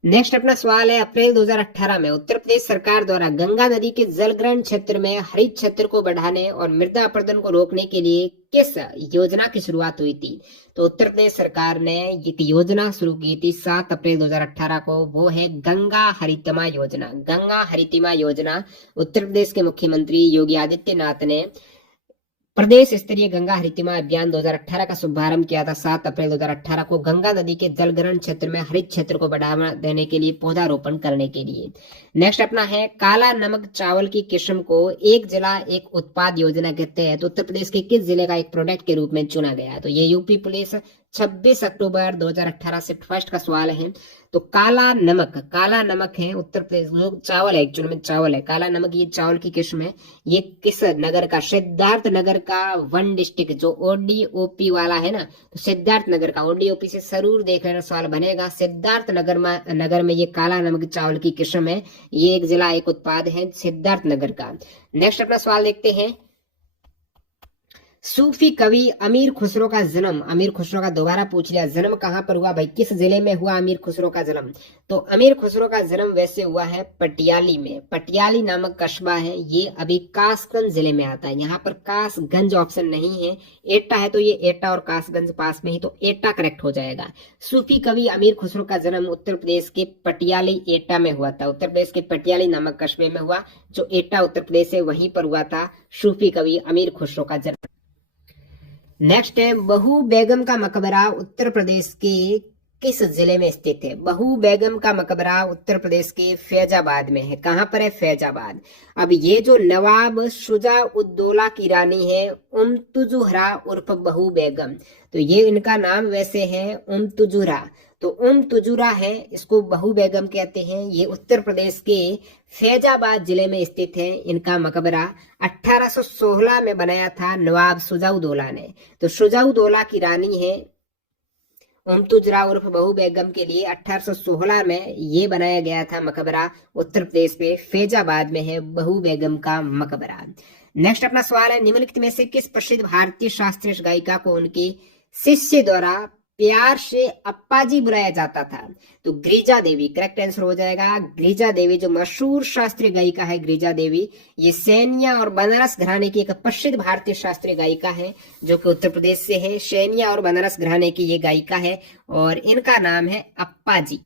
नेक्स्ट अपना सवाल है, अप्रैल 2018 में उत्तर प्रदेश सरकार द्वारा गंगा नदी के जलग्रहण क्षेत्र में हरित क्षेत्र को बढ़ाने और मृदा अपरदन को रोकने के लिए किस योजना की शुरुआत हुई थी? तो उत्तर प्रदेश सरकार ने एक योजना शुरू की थी 7 अप्रैल 2018 को। वो है गंगा हरितमा योजना। गंगा हरितमा योजना उत्तर प्रदेश के मुख्यमंत्री योगी आदित्यनाथ ने प्रदेश स्तरीय गंगा हरितमा अभियान 2018 का शुभारंभ किया था 7 अप्रैल 2018 को, गंगा नदी के जलग्रहण क्षेत्र में हरित क्षेत्र को बढ़ावा देने के लिए, पौधारोपण करने के लिए। नेक्स्ट अपना है, काला नमक चावल की किस्म को एक जिला एक उत्पाद योजना कहते हैं, तो उत्तर प्रदेश के किस जिले का एक प्रोडक्ट के रूप में चुना गया? तो ये यूपी पुलिस 26 अक्टूबर 2018 से फर्स्ट का सवाल है। तो काला नमक है उत्तर प्रदेश जो चावल है, एक्चुअली में चावल है काला नमक, ये चावल की किस्म है। ये किस नगर का? सिद्धार्थ नगर का वन डिस्ट्रिक्ट जो ओडीओपी वाला है ना, तो सिद्धार्थ नगर का, ओडीओपी से जरूर देख लेना सवाल बनेगा। सिद्धार्थ नगर में ये काला नमक चावल की किस्म है। ये एक जिला एक उत्पाद है सिद्धार्थ नगर का। नेक्स्ट अपना सवाल देखते हैं, सूफी कवि अमीर खुसरो का जन्म, अमीर खुसरो का दोबारा पूछ लिया, जन्म कहाँ पर हुआ भाई, किस जिले में हुआ अमीर खुसरो का जन्म। तो अमीर खुसरो का जन्म वैसे हुआ है पटियाली में, पटियाली नामक कस्बा है, ये अभी कासगंज जिले में आता है। यहाँ पर कासगंज ऑप्शन नहीं है, एटा है तो ये एटा और कासगंज पास में ही, तो एटा करेक्ट हो जाएगा। सूफी कवि अमीर खुसरो का जन्म उत्तर प्रदेश के पटियाली एटा में हुआ था, उत्तर प्रदेश के पटियाली नामक कस्बे में हुआ, जो एटा उत्तर प्रदेश है वहीं पर हुआ था सूफी कवि अमीर खुसरो का जन्म। नेक्स्ट है बहू बेगम का मकबरा उत्तर प्रदेश के किस जिले में स्थित है। बहू बेगम का मकबरा उत्तर प्रदेश के फैजाबाद में है। कहां पर है, फैजाबाद। अब ये जो नवाब शुजा उद्दौला की रानी है उमतुजुहरा उर्फ बहू बेगम, तो ये इनका नाम वैसे है उमतुजुरा, तो उमतुजुरा है, इसको बहू बेगम कहते हैं। ये उत्तर प्रदेश के फैजाबाद जिले में स्थित है। इनका मकबरा 1816 में बनाया था नवाब शुजाउद्दौला ने। तो शुजाउद्दौला की रानी है उमतुजरा उर्फ बहू बेगम के लिए 1816 में ये बनाया गया था मकबरा, उत्तर प्रदेश में फैजाबाद में है बहू बेगम का मकबरा। नेक्स्ट अपना सवाल है, निम्नलिखित में से किस प्रसिद्ध भारतीय शास्त्रीय गायिका को उनके शिष्य द्वारा प्यार से अप्पा जी बुलाया जाता था। तो गिरिजा देवी करेक्ट आंसर हो जाएगा। गिरिजा देवी जो मशहूर शास्त्रीय गायिका है, गिरिजा देवी ये सैनिया और बनारस घराने की एक प्रसिद्ध भारतीय शास्त्रीय गायिका है, जो कि उत्तर प्रदेश से है। सैनिया और बनारस घराने की ये गायिका है और इनका नाम है अप्पा जी।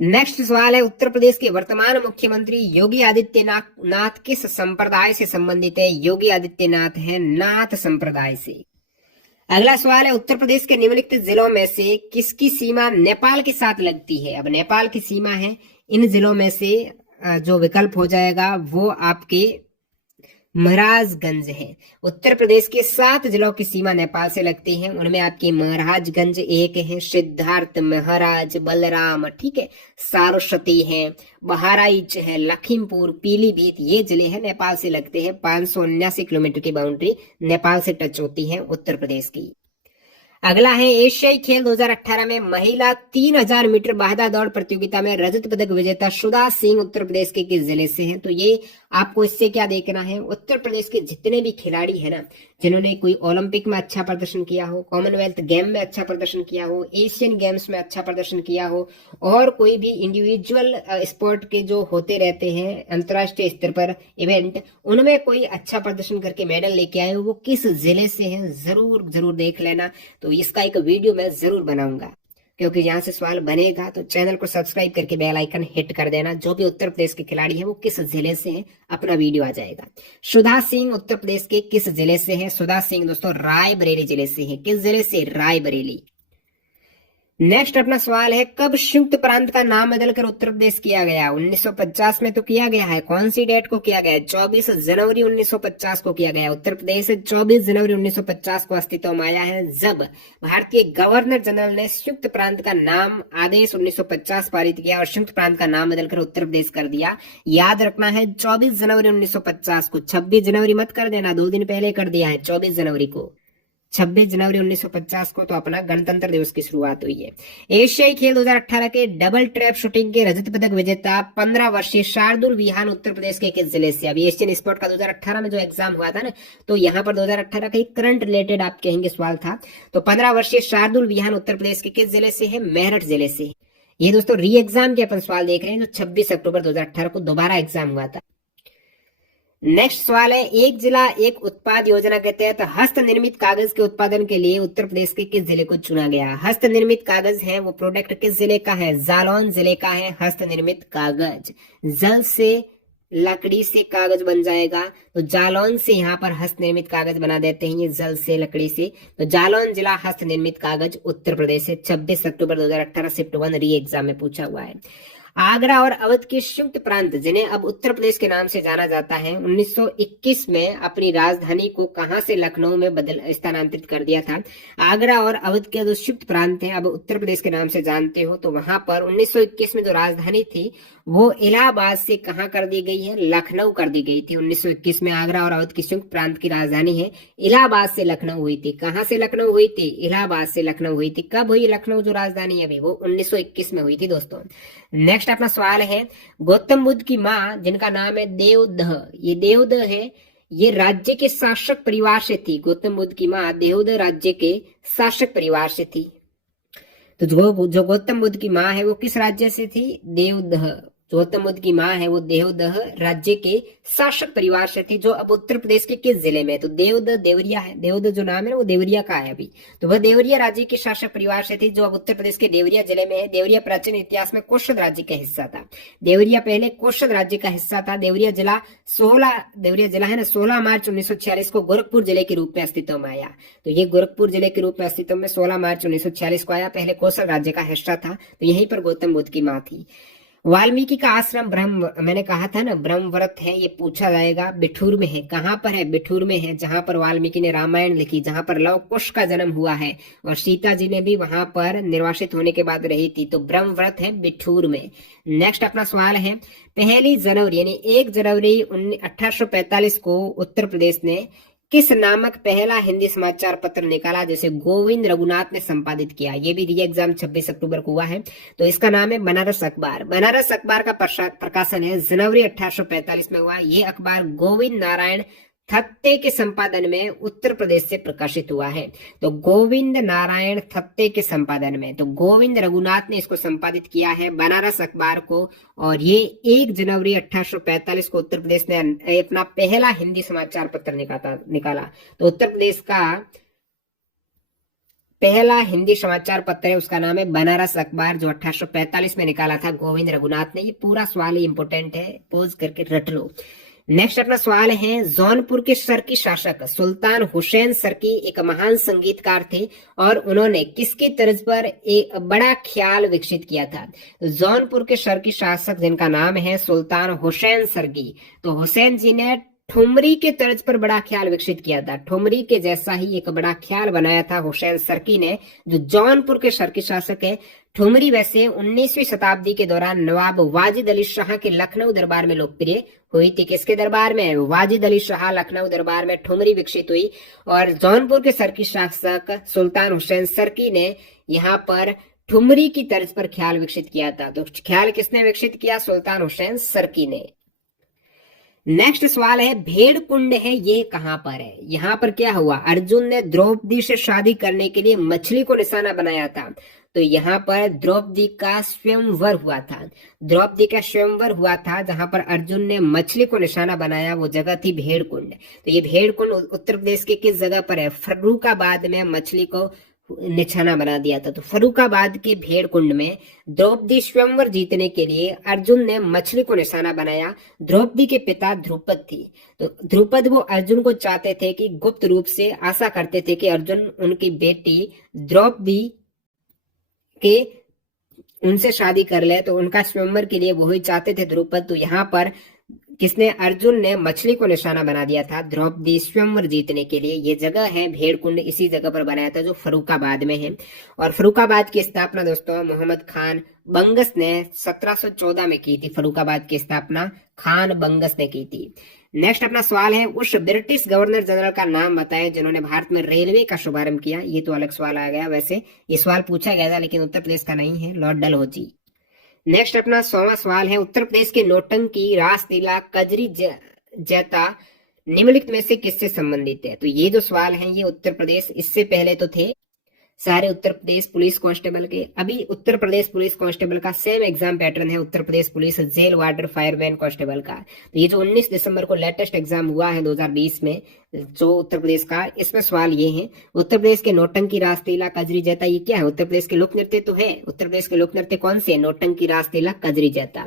नेक्स्ट सवाल है, उत्तर प्रदेश के वर्तमान मुख्यमंत्री योगी आदित्यनाथ किस संप्रदाय से संबंधित है। योगी आदित्यनाथ है नाथ संप्रदाय से। अगला सवाल है, उत्तर प्रदेश के निम्नलिखित जिलों में से किसकी सीमा नेपाल के साथ लगती है। अब नेपाल की सीमा है, इन जिलों में से जो विकल्प हो जाएगा वो आपके महाराजगंज है। उत्तर प्रदेश के 7 जिलों की सीमा नेपाल से लगती है, उनमें आपकी महाराजगंज एक है, सिद्धार्थ, महाराज, बलराम, ठीक है, सारस्वती है, बहराइच है, लखीमपुर, पीलीभीत, ये जिले हैं नेपाल से लगते हैं। 579 किलोमीटर की बाउंड्री नेपाल से टच होती है उत्तर प्रदेश की। अगला है, एशियाई खेल 2018 में महिला 3000 मीटर बाहदा दौड़ प्रतियोगिता में रजत पदक विजेता सुधा सिंह उत्तर प्रदेश के किस जिले से हैं। तो ये आपको इससे क्या देखना है, उत्तर प्रदेश के जितने भी खिलाड़ी है ना, जिन्होंने कोई ओलंपिक में अच्छा प्रदर्शन किया हो, कॉमनवेल्थ गेम में अच्छा प्रदर्शन किया हो, एशियन गेम्स में अच्छा प्रदर्शन किया हो, और कोई भी इंडिविजुअल स्पोर्ट के जो होते रहते हैं अंतर्राष्ट्रीय स्तर पर इवेंट, उनमें कोई अच्छा प्रदर्शन करके मेडल लेके आए हो, वो किस जिले से हैं जरूर जरूर देख लेना। तो इसका एक वीडियो मैं जरूर बनाऊंगा, क्योंकि यहाँ से सवाल बनेगा। तो चैनल को सब्सक्राइब करके बेल आइकन हिट कर देना। जो भी उत्तर प्रदेश के खिलाड़ी हैं वो किस जिले से हैं, अपना वीडियो आ जाएगा। सुधा सिंह उत्तर प्रदेश के किस जिले से हैं। सुधा सिंह दोस्तों रायबरेली जिले से हैं। किस जिले से, रायबरेली। नेक्स्ट अपना सवाल है, कब संयुक्त प्रांत का नाम बदलकर उत्तर प्रदेश किया गया। 1950 में तो किया गया है। कौन सी डेट को किया गया है, 24 जनवरी 1950 को किया गया। उत्तर प्रदेश 24 जनवरी 1950 को अस्तित्व में आया है, जब भारतीय गवर्नर जनरल ने संयुक्त प्रांत का नाम आदेश 1950 पारित किया और संयुक्त प्रांत का नाम बदलकर उत्तर प्रदेश कर दिया। याद रखना है 24 जनवरी 1950 को, 26 जनवरी मत कर देना, 2 दिन पहले कर दिया है 24 जनवरी को, 26 जनवरी 1950 को तो अपना गणतंत्र दिवस की शुरुआत हुई है। एशियाई खेल 2018 के डबल ट्रैप शूटिंग के रजत पदक विजेता 15 वर्षीय शार्दुल विहान उत्तर प्रदेश के किस जिले से। अभी एशियन स्पोर्ट का 2018 में जो एग्जाम हुआ था ना, तो यहाँ पर 2018 का एक करंट रिलेटेड आप कहेंगे सवाल था। तो 15 वर्षीय शार्दुल विहान उत्तर प्रदेश के किस जिले से है, मेरठ जिले से। ये दोस्तों री एग्जाम के अपन सवाल देख रहे हैं, जो 26 अक्टूबर 2018 को दोबारा एग्जाम हुआ था। नेक्स्ट सवाल है, एक जिला एक उत्पाद योजना के तहत हस्त निर्मित कागज के उत्पादन के लिए उत्तर प्रदेश के किस जिले को चुना गया। हस्त निर्मित कागज है वो प्रोडक्ट किस जिले का है, जालौन जिले का है हस्त निर्मित कागज। जल से लकड़ी से कागज बन जाएगा, तो जालौन से यहाँ पर हस्त निर्मित कागज बना देते हैं, ये जल से लकड़ी से। तो जालौन जिला हस्त निर्मित कागज उत्तर प्रदेश से। 26 अक्टूबर 2018 शिफ्ट 1 री एग्जाम में पूछा हुआ है। आगरा और अवध के संयुक्त प्रांत, जिन्हें अब उत्तर प्रदेश के नाम से जाना जाता है, 1921 में अपनी राजधानी को कहां से लखनऊ में स्थानांतरित कर दिया था। आगरा और अवध के जो संयुक्त प्रांत हैं अब उत्तर प्रदेश के नाम से जानते हो, तो वहां पर 1921 में जो राजधानी थी वो इलाहाबाद से कहां कर दी गई है, लखनऊ कर दी गई थी। 1921 में आगरा और अवध की संयुक्त प्रांत की राजधानी है इलाहाबाद से लखनऊ हुई थी। कहां से लखनऊ हुई थी, इलाहाबाद से लखनऊ हुई थी। कब हुई लखनऊ जो राजधानी अभी, वो 1921 में हुई थी दोस्तों। नेक्स्ट अपना सवाल है, गौतम बुद्ध की माँ जिनका नाम है देवदह, ये देवदह है, ये राज्य के शासक परिवार से थी। गौतम बुद्ध की माँ देवोदय राज्य के शासक परिवार से थी। तो जो गौतम बुद्ध की माँ है वो किस राज्य से थी? देवदह। गौतम बुद्ध की माँ है वो देवदह राज्य के शासक परिवार से थी, जो अब उत्तर प्रदेश के किस जिले में है? तो देवदह देवरिया है। देवदह जो नाम है वो देवरिया का है अभी। तो वह देवरिया राज्य के शासक परिवार से थी, जो अब उत्तर प्रदेश के देवरिया जिले में है। देवरिया प्राचीन इतिहास में कोशल राज्य का हिस्सा था। देवरिया पहले कोशल राज्य का हिस्सा था। देवरिया जिला है ना 16 मार्च 1946 को गोरखपुर जिले के रूप में अस्तित्व में आया। तो ये गोरखपुर जिले के रूप में अस्तित्व में 16 मार्च 1946 को आया। पहले कोसल राज्य का हिस्सा था। तो यहीं पर गौतम बुद्ध की माँ थी। वाल्मीकि का आश्रम मैंने कहा था ना ब्रह्मव्रत है, ये पूछा जाएगा। बिठूर में है। कहाँ पर है? बिठूर में है, जहां पर वाल्मीकि ने रामायण लिखी, जहां पर लव कुश का जन्म हुआ है और सीता जी ने भी वहां पर निर्वासित होने के बाद रही थी। तो ब्रह्मव्रत है बिठूर में। नेक्स्ट अपना सवाल है, 1 जनवरी यानी 1 जनवरी 1845 को उत्तर प्रदेश ने किस नामक पहला हिंदी समाचार पत्र निकाला, जैसे गोविंद रघुनाथ ने संपादित किया? ये भी री एग्जाम 26 अक्टूबर को हुआ है। तो इसका नाम है बनारस अखबार। बनारस अखबार का प्रकाशन है जनवरी 1845 में हुआ। ये अखबार गोविंद नारायण थत्ते के संपादन में उत्तर प्रदेश से प्रकाशित हुआ है। तो गोविंद नारायण थत्ते के संपादन में, तो गोविंद रघुनाथ ने इसको संपादित किया है बनारस अखबार को। और ये 1 जनवरी 1845 को उत्तर प्रदेश ने अपना पहला हिंदी समाचार पत्र निकाला। तो उत्तर प्रदेश का पहला हिंदी समाचार पत्र है, उसका नाम है बनारस अखबार, जो 1845 में निकाला था गोविंद रघुनाथ ने। ये पूरा सवाल इंपोर्टेंट है, पोज करके रट लो। नेक्स्ट अपना सवाल है, जौनपुर के सरकी शासक सुल्तान हुसैन सरकी एक महान संगीतकार थे और उन्होंने किसकी तर्ज पर एक बड़ा ख्याल विकसित किया था? जौनपुर के सरकी शासक जिनका नाम है सुल्तान हुसैन सरकी, तो हुसैन जी ने ठुमरी के तर्ज पर बड़ा ख्याल विकसित किया था। ठुमरी के जैसा ही एक बड़ा ख्याल बनाया था हुसैन सरकी ने, जो जौनपुर के सरकी शासक है। ठुमरी वैसे 19वीं शताब्दी के दौरान नवाब वाजिद अली शाह के लखनऊ दरबार में लोकप्रिय हुई थी। किसके दरबार में? वाजिद अली शाह लखनऊ दरबार में ठुमरी विकसित हुई। और जौनपुर के सरकी शासक सुल्तान हुसैन सरकी ने यहाँ पर ठुमरी की तर्ज पर ख्याल विकसित किया था। तो ख्याल किसने विकसित किया? सुल्तान हुसैन सरकी ने। नेक्स्ट सवाल है, भेड़ कुंड है ये कहां पर है? यहाँ पर क्या हुआ? अर्जुन ने द्रौपदी से शादी करने के लिए मछली को निशाना बनाया था। तो यहाँ पर द्रौपदी का स्वयंवर हुआ था। द्रौपदी का स्वयंवर हुआ था जहां पर अर्जुन ने मछली को निशाना बनाया, वो जगह थी भेड़ कुंड। तो ये भेड़ कुंड उत्तर प्रदेश के किस जगह पर है? फर्रुखाबाद में मछली को निशाना बना दिया था। तो फर्रुखाबाद के भेड़ कुंड में द्रौपदी स्वयंवर जीतने के लिए अर्जुन ने मछली को निशाना बनाया। द्रौपदी के पिता ध्रुपद थी। तो ध्रुपद वो अर्जुन को चाहते थे कि गुप्त रूप से आशा करते थे कि अर्जुन उनकी बेटी द्रौपदी के उनसे शादी कर ले, तो उनका स्वयंवर के लिए वही चाहते थे ध्रुपद। तो यहाँ पर किसने? अर्जुन ने मछली को निशाना बना दिया था द्रौपदी स्वयंवर जीतने के लिए। ये जगह है भेड़ कुंड, इसी जगह पर बनाया था जो फर्रुखाबाद में है। और फर्रुखाबाद की स्थापना दोस्तों मोहम्मद खान बंगस ने 1714 में की थी। फर्रुखाबाद की स्थापना खान बंगस ने की थी। नेक्स्ट अपना सवाल है, उस ब्रिटिश गवर्नर जनरल का नाम बताएं जिन्होंने भारत में रेलवे का शुभारंभ किया। ये तो अलग सवाल आ गया, वैसे ये सवाल पूछा गया था लेकिन उत्तर प्रदेश का नहीं है, लॉर्ड डलहौजी। नेक्स्ट अपना 100वां सवाल है, उत्तर प्रदेश के नौटंकी, रासलीला, कजरी जैता निम्नलिखित में से किससे संबंधित है? तो ये जो सवाल है ये उत्तर प्रदेश, इससे पहले तो थे सारे उत्तर प्रदेश पुलिस कांस्टेबल के। अभी उत्तर प्रदेश पुलिस कांस्टेबल का सेम एग्जाम पैटर्न है Uttar Pradesh police jail warder fireman constable का। तो ये जो 19 दिसंबर को लेटेस्ट एग्जाम हुआ है 2020 में जो उत्तर प्रदेश का, इसमें सवाल ये है, उत्तर प्रदेश के नौटंकी, रासलीला, कजरी जैता ये क्या है? उत्तर प्रदेश के लोक नृत्य तो है। उत्तर प्रदेश के लोक नृत्य कौन से? नौटंकी, रासलीला, कजरी जैता।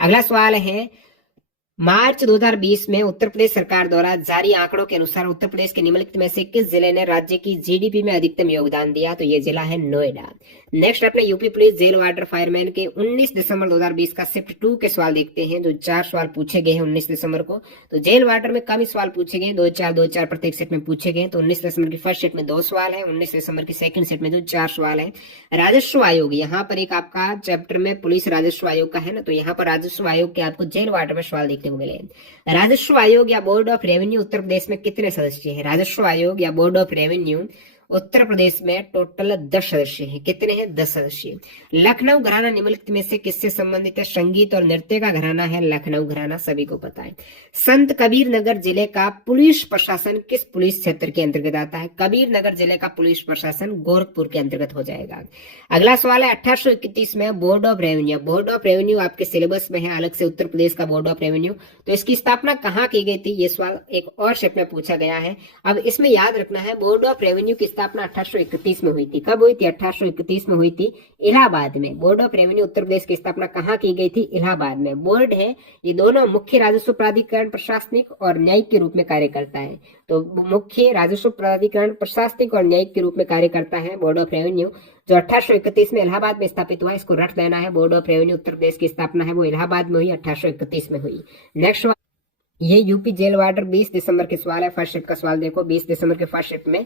अगला सवाल है, मार्च 2020 में उत्तर प्रदेश सरकार द्वारा जारी आंकड़ों के अनुसार उत्तर प्रदेश के निम्नलिखित में से किस जिले ने राज्य की जीडीपी में अधिकतम योगदान दिया? तो ये जिला है नोएडा। नेक्स्ट अपने UP police jail warder fireman के 19 दिसंबर 2020 का शिफ्ट 2 के सवाल देखते हैं, जो 4 सवाल पूछे गए हैं 19 दिसंबर को। तो जेल वार्डर में कम ही सवाल पूछे गए, 2-4 प्रत्येक सेट में पूछे गए। तो 19 दिसंबर की फर्स्ट सेट में 2 सवाल है, 19 दिसंबर की सेकंड सेट में जो 4 सवाल है। राजस्व आयोग, यहाँ पर एक आपका चैप्टर में पुलिस राजस्व आयोग का है ना, तो यहाँ पर राजस्व आयोग के आपको जेल वार्डर में सवाल देखने को मिले। राजस्व आयोग या board of revenue Uttar Pradesh में कितने सदस्य हैं? राजस्व आयोग या board of revenue Uttar Pradesh में टोटल 10 सदस्य हैं। कितने हैं? 10 सदस्य। लखनऊ घराना निम्नलिखित में से किससे संबंधित है? संगीत और नृत्य का घराना है लखनऊ घराना, सभी को पता है। संत कबीर नगर जिले का पुलिस प्रशासन किस पुलिस क्षेत्र के अंतर्गत आता है? कबीर नगर जिले का पुलिस प्रशासन गोरखपुर के अंतर्गत हो जाएगा। अगला सवाल है 1831 में board of revenue. Board of revenue आपके सिलेबस में है अलग से, उत्तर प्रदेश का बोर्ड ऑफ रेवेन्यू। तो इसकी स्थापना कहाँ की गई थी? ये सवाल एक और शेप में पूछा गया है। अब इसमें याद रखना है बोर्ड ऑफ रेवेन्यू की स्थापना 1831 में हुई थी। कब हुई थी? 1831 में हुई थी, इलाहाबाद में। Board of revenue Uttar Pradesh की स्थापना कहाँ की गई थी? इलाहाबाद में। बोर्ड है ये दोनों मुख्य राजस्व प्राधिकरण प्रशासनिक और न्यायिक के रूप में कार्य करता है। तो मुख्य राजस्व प्राधिकरण प्रशासनिक और न्यायिक के रूप में कार्य करता है बोर्ड ऑफ रेवेन्यू, जो 1831 में इलाहाबाद में स्थापित हुआ। इसको रट लेना है। Board of revenue Uttar Pradesh की स्थापना है वो इलाहाबाद में हुई, 1831 में हुई। नेक्स्ट ये यूपी जेल वार्डर 20 दिसंबर के सवाल है। फर्स्ट शिफ्ट का सवाल देखो, 20 दिसंबर के फर्स्ट शिफ्ट में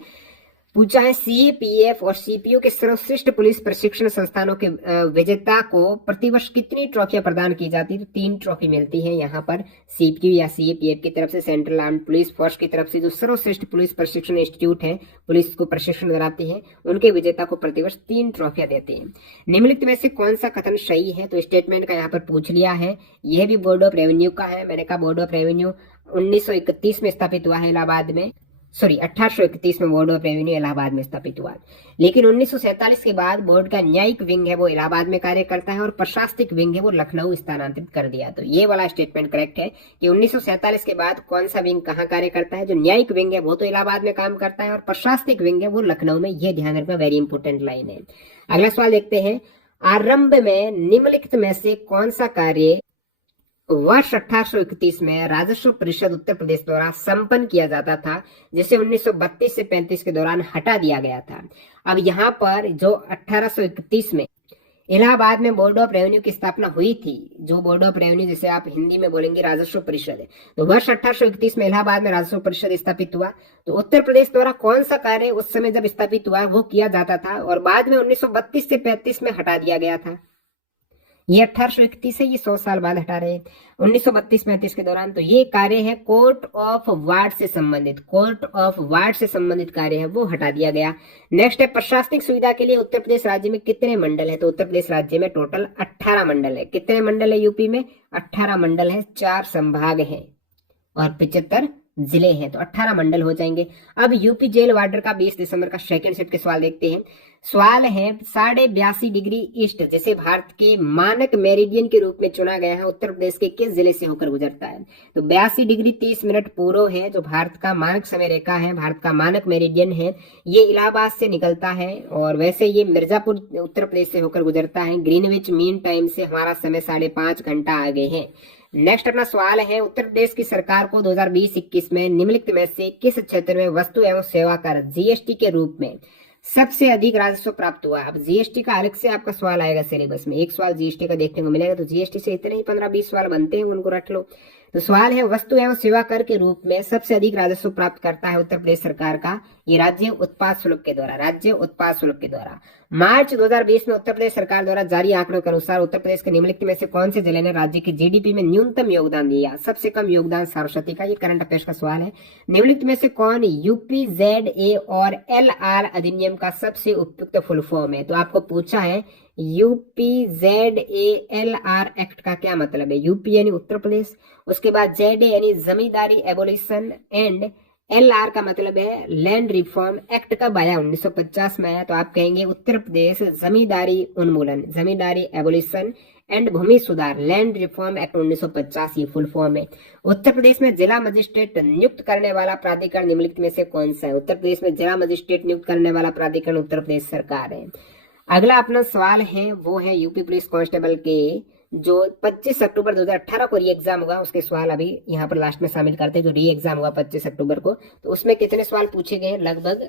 पूछा है सीएपीएफ और सीपीयू के सर्वश्रेष्ठ पुलिस प्रशिक्षण संस्थानों के विजेता को प्रतिवर्ष कितनी ट्रॉफियां प्रदान की जाती है? तो 3 ट्रॉफी मिलती है यहाँ पर सीपीयू या सीएपीएफ की तरफ से, सेंट्रल आर्म्ड पुलिस फोर्स की तरफ से। जो सर्वश्रेष्ठ पुलिस प्रशिक्षण इंस्टीट्यूट है, पुलिस को प्रशिक्षण दिलाती है, उनके विजेता को प्रतिवर्ष 3 ट्रॉफियां देते हैं। निम्नलिखित में से कौन सा कथन सही है? तो स्टेटमेंट का यहाँ पर पूछ लिया है। यह भी बोर्ड ऑफ रेवेन्यू का है। मैंने कहा बोर्ड ऑफ रेवेन्यू 1931 में स्थापित हुआ है इलाहाबाद में, 1831 में बोर्ड ऑफ रेवेन्यू इलाहाबाद में स्थापित हुआ। लेकिन 1947 के बाद बोर्ड का न्यायिक विंग है वो इलाहाबाद में कार्य करता है और प्रशासनिक विंग है वो लखनऊ स्थानांतरित कर दिया। तो ये वाला स्टेटमेंट करेक्ट है कि 1947 के बाद कौन सा विंग कहाँ कार्य करता है? जो न्यायिक विंग है वो तो इलाहाबाद में काम करता है और प्रशासनिक विंग है वो लखनऊ में। ये ध्यान रखना, वेरी इंपोर्टेंट लाइन है। अगला सवाल देखते हैं, आरंभ में निम्नलिखित में से कौन सा कार्य वर्ष 1831 में राजस्व परिषद उत्तर प्रदेश द्वारा संपन्न किया जाता था, जिसे 1932 से 35 के दौरान हटा दिया गया था? अब यहाँ पर जो 1831 में इलाहाबाद में बोर्ड ऑफ रेवेन्यू की स्थापना हुई थी, जो बोर्ड ऑफ रेवेन्यू जिसे आप हिंदी में बोलेंगे राजस्व परिषद है, तो वर्ष 1831 में इलाहाबाद में राजस्व परिषद स्थापित हुआ। तो उत्तर प्रदेश द्वारा कौन सा कार्य उस समय जब स्थापित हुआ वो किया जाता था और बाद में 1932 से 35 में हटा दिया गया था? ये 1831 है, ये 100 साल बाद हटा रहे हैं 1932-35 के दौरान। तो ये कार्य है कोर्ट ऑफ वार्ड से संबंधित, कोर्ट ऑफ वार्ड से संबंधित कार्य है वो हटा दिया गया। नेक्स्ट है प्रशासनिक सुविधा के लिए उत्तर प्रदेश राज्य में कितने मंडल है? तो उत्तर प्रदेश राज्य में टोटल 18 मंडल है। कितने मंडल है यूपी में? 18 मंडल है, 4 संभाग है और 75 जिले हैं, तो 18 मंडल हो जाएंगे। अब यूपी जेल वार्डर का 20 दिसंबर का सेकंड शिफ्ट के सवाल देखते हैं। सवाल है 82.5 डिग्री ईस्ट जिसे भारत के मानक मेरिडियन के रूप में चुना गया है, उत्तर प्रदेश के किस जिले से होकर गुजरता है? तो 82 डिग्री 30 मिनट पूर्व है जो भारत का मानक समय रेखा है, भारत का मानक मेरिडियन है, ये इलाहाबाद से निकलता है और वैसे ये मिर्जापुर उत्तर प्रदेश से होकर गुजरता है। ग्रीनविच मीन टाइम से हमारा समय 5.5 घंटा आगे है। नेक्स्ट अपना सवाल है, उत्तर प्रदेश की सरकार को 2020-21 में निम्नलिखित में से किस क्षेत्र में वस्तु एवं सेवा कर जीएसटी के रूप में सबसे अधिक राजस्व प्राप्त हुआ? अब जीएसटी का अलग से आपका सवाल आएगा सिलेबस में, एक सवाल जीएसटी का देखने को मिलेगा। तो जीएसटी से इतने ही 15-20 सवाल बनते हैं, उनको रख लो। तो सवाल है वस्तु एवं सेवा कर के रूप में सबसे अधिक राजस्व प्राप्त करता है उत्तर प्रदेश सरकार का, ये राज्य उत्पाद शुल्क के द्वारा, राज्य उत्पाद शुल्क के द्वारा। मार्च 2020 में उत्तर प्रदेश सरकार द्वारा जारी आंकड़ों के अनुसार उत्तर प्रदेश के निम्नलिखित में से कौन से जिले ने राज्य की जीडीपी में न्यूनतम योगदान दिया? सबसे कम योगदान सरस्वती का, ये करंट अफेयर्स का सवाल है। निम्नलिखित में से कौन यूपीजेडए और एलआर अधिनियम का सबसे उपयुक्त फुल फॉर्म है? तो आपको पूछा है यूपीजेडएएलआर एक्ट का क्या मतलब है? यूपी यानी उत्तर प्रदेश, उसके बाद जेड यानी जमींदारी एबोलिशन एंड एलआर का मतलब है लैंड रिफॉर्म एक्ट कब आया? 1950 में आया। तो आप कहेंगे उत्तर प्रदेश जमींदारी उन्मूलन, जमींदारी एबोलिशन एंड भूमि सुधार लैंड रिफॉर्म एक्ट 1950, ये फुल फॉर्म है। उत्तर प्रदेश में जिला मजिस्ट्रेट नियुक्त करने वाला प्राधिकरण निम्नलिखित में से कौन सा है? उत्तर प्रदेश में जिला मजिस्ट्रेट नियुक्त करने वाला प्राधिकरण उत्तर प्रदेश सरकार है। अगला अपना सवाल है वो है यूपी पुलिस कांस्टेबल के जो 25 अक्टूबर 2018 को री एग्जाम हुआ, उसके सवाल अभी यहाँ पर लास्ट में शामिल करते हैं। जो री एग्जाम हुआ 25 अक्टूबर को, तो उसमें कितने सवाल पूछे गए हैं? लगभग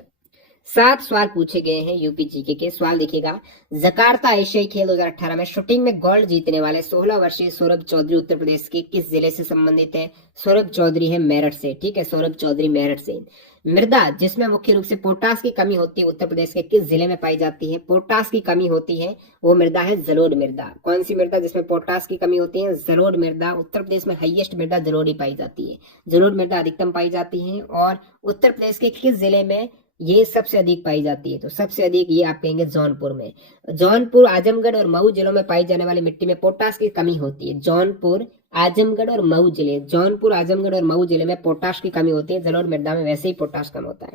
7 सवाल पूछे गए हैं यूपी जीके के। सवाल देखिएगा, जकार्ता एशियाई खेल 2018 में शूटिंग में गोल्ड जीतने वाले 16 वर्षीय सौरभ चौधरी उत्तर प्रदेश के किस जिले से संबंधित है? सौरभ चौधरी है मेरठ से, ठीक है, सौरभ चौधरी मेरठ से। मृदा जिसमें मुख्य रूप से पोटास की कमी होती है उत्तर प्रदेश के किस जिले में पाई जाती है? पोटास की कमी होती है वो मृदा है जलोढ़ मृदा। कौन सी मृदा जिसमें पोटास की कमी होती है? जलोढ़ मृदा। उत्तर प्रदेश में हाईएस्ट मृदा जलोढ़ ही पाई जाती है, जलोढ़ मृदा अधिकतम पाई जाती है। और उत्तर प्रदेश के किस जिले में ये सबसे अधिक पाई जाती है। तो सबसे अधिक ये आप कहेंगे जौनपुर में। जौनपुर, आजमगढ़ और मऊ जिलों में पाई जाने वाली मिट्टी में पोटाश की कमी होती है। जौनपुर, आजमगढ़ और मऊ जिले, जौनपुर, आजमगढ़ और मऊ जिले में पोटाश की कमी होती है। जलोढ़ मृदा में वैसे ही पोटाश कम होता है।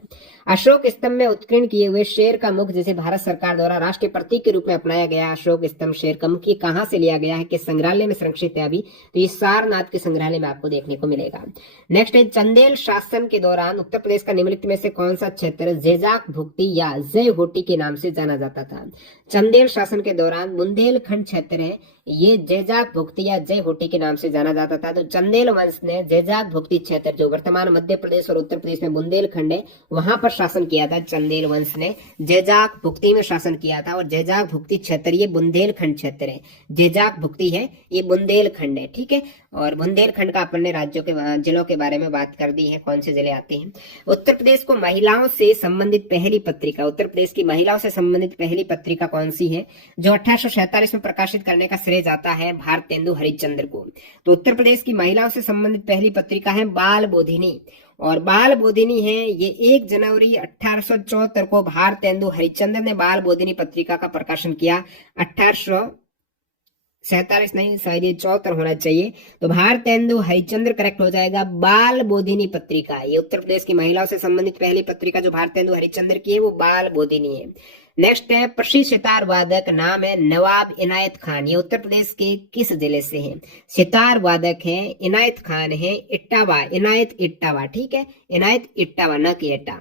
अशोक स्तंभ में उत्कीर्ण किए हुए शेर का मुख जिसे भारत सरकार द्वारा राष्ट्रीय प्रतीक के रूप में अपनाया गया, अशोक स्तंभ शेर का मुख, ये कहाँ से लिया गया है, किस संग्रहालय में संरक्षित है अभी, तो ये सारनाथ के संग्रहालय में आपको देखने को मिलेगा। नेक्स्ट है, चंदेल शासन के दौरान उत्तर प्रदेश का निम्नलिखित में से कौन सा क्षेत्र जेजाक भुक्ति या जय होटी के नाम से जाना जाता था। चंदेल शासन के दौरान बुंदेलखंड क्षेत्र है, ये जेजाक भुक्ति या जय होटी के नाम से जाना जाता था। तो चंदेल वंश ने जेजाक भुक्ति क्षेत्र, जो वर्तमान मध्य प्रदेश और उत्तर प्रदेश में बुंदेलखंड है, वहां पर शासन किया था। चंदेल वंश ने जेजाक भुक्ति में शासन किया था और जेजाक भुक्ति क्षेत्र ये बुंदेलखंड क्षेत्र है। जेजाक भुक्ति है ये बुंदेलखंड है, ठीक है। और बुंदेलखंड का अपन ने राज्यों के जिलों के बारे में बात कर दी है, कौन से जिले आते हैं। उत्तर प्रदेश को महिलाओं से संबंधित पहली पत्रिका, उत्तर प्रदेश की महिलाओं से संबंधित पहली पत्रिका कौन सी है, जो 1847 में प्रकाशित करने का श्रेय जाता है भारतेंदु हरिश्चंद्र को। तो उत्तर प्रदेश की महिलाओं से संबंधित पहली पत्रिका है बाल बोधिनी, और बाल बोधिनी है ये 1 जनवरी 1874 को भारतेंदु हरिश्चंद्र ने बाल बोधिनी पत्रिका का प्रकाशन किया। 1847 नहीं, शायद ये 74 होना चाहिए। तो भारतेंदु हरिश्चंद्र करेक्ट हो जाएगा। बाल बोधिनी पत्रिका ये उत्तर प्रदेश की महिलाओं से संबंधित पहली पत्रिका जो भारतेंदु हरिश्चंद्र की है वो बाल बोधिनी है। नेक्स्ट है, प्रसिद्ध सितार वादक नाम है नवाब इनायत खान, ये उत्तर प्रदेश के किस जिले से है। सितार वादक है इनायत खान है इटावा, इनायत इटावा, ठीक है, इनायत इटावा न कि एटा।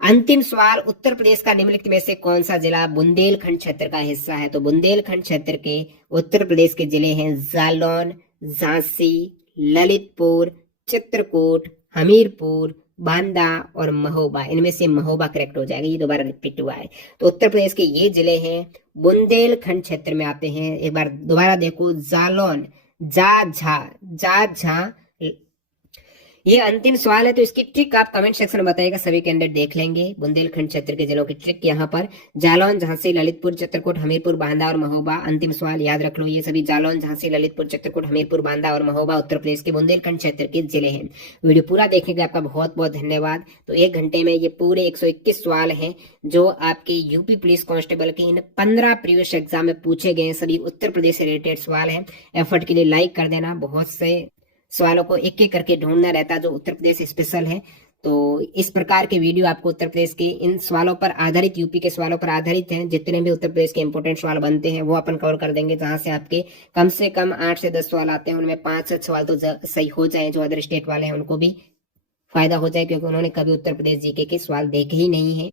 अंतिम सवाल, उत्तर प्रदेश का निम्नलिखित में से कौन सा जिला बुंदेलखंड क्षेत्र का हिस्सा है। तो बुंदेलखंड क्षेत्र के उत्तर प्रदेश के जिले हैं जालौन, झांसी, ललितपुर, चित्रकूट, हमीरपुर, बांदा और महोबा। इनमें से महोबा करेक्ट हो जाएगा, ये दोबारा रिपीट हुआ है। तो उत्तर प्रदेश के ये जिले हैं बुंदेलखंड क्षेत्र में आते हैं। एक बार दोबारा देखो, जालौन, जाझा। ये अंतिम सवाल है, तो इसकी ट्रिक आप कमेंट सेक्शन में बताइएगा, सभी कैंडिडेट देख लेंगे। बुंदेलखंड क्षेत्र के जिलों की ट्रिक यहाँ पर जालौन, झांसी, ललितपुर, चित्रकूट, हमीरपुर, बांदा और महोबा। अंतिम सवाल याद रख लो, ये सभी जालौन, झांसी, ललितपुर, चित्रकूट, हमीरपुर, बांदा और महोबा उत्तर प्रदेश के बुंदेलखंड क्षेत्र के जिले हैं। वीडियो पूरा देखने के लिए आपका बहुत बहुत धन्यवाद। तो 1 घंटे में ये पूरे 121 सवाल हैं जो आपके यूपी पुलिस कांस्टेबल के इन 15 प्रीवियस एग्जाम में पूछे गए, सभी उत्तर प्रदेश से रिलेटेड सवाल है। एफर्ट के लिए लाइक कर देना, बहुत से सवालों को एक एक करके ढूंढना रहता जो उत्तर प्रदेश स्पेशल है। तो इस प्रकार के वीडियो आपको उत्तर प्रदेश के इन सवालों पर आधारित, यूपी के सवालों पर आधारित हैं, जितने भी उत्तर प्रदेश के इंपोर्टेंट सवाल बनते हैं वो अपन कवर कर देंगे, जहां से आपके कम से कम 8 से 10 सवाल आते हैं, उनमें 5 से सवाल तो सही हो जाए, जो अदर स्टेट वाले हैं उनको भी फायदा हो जाए, क्योंकि उन्होंने कभी उत्तर प्रदेश जीके के सवाल देखे ही नहीं है।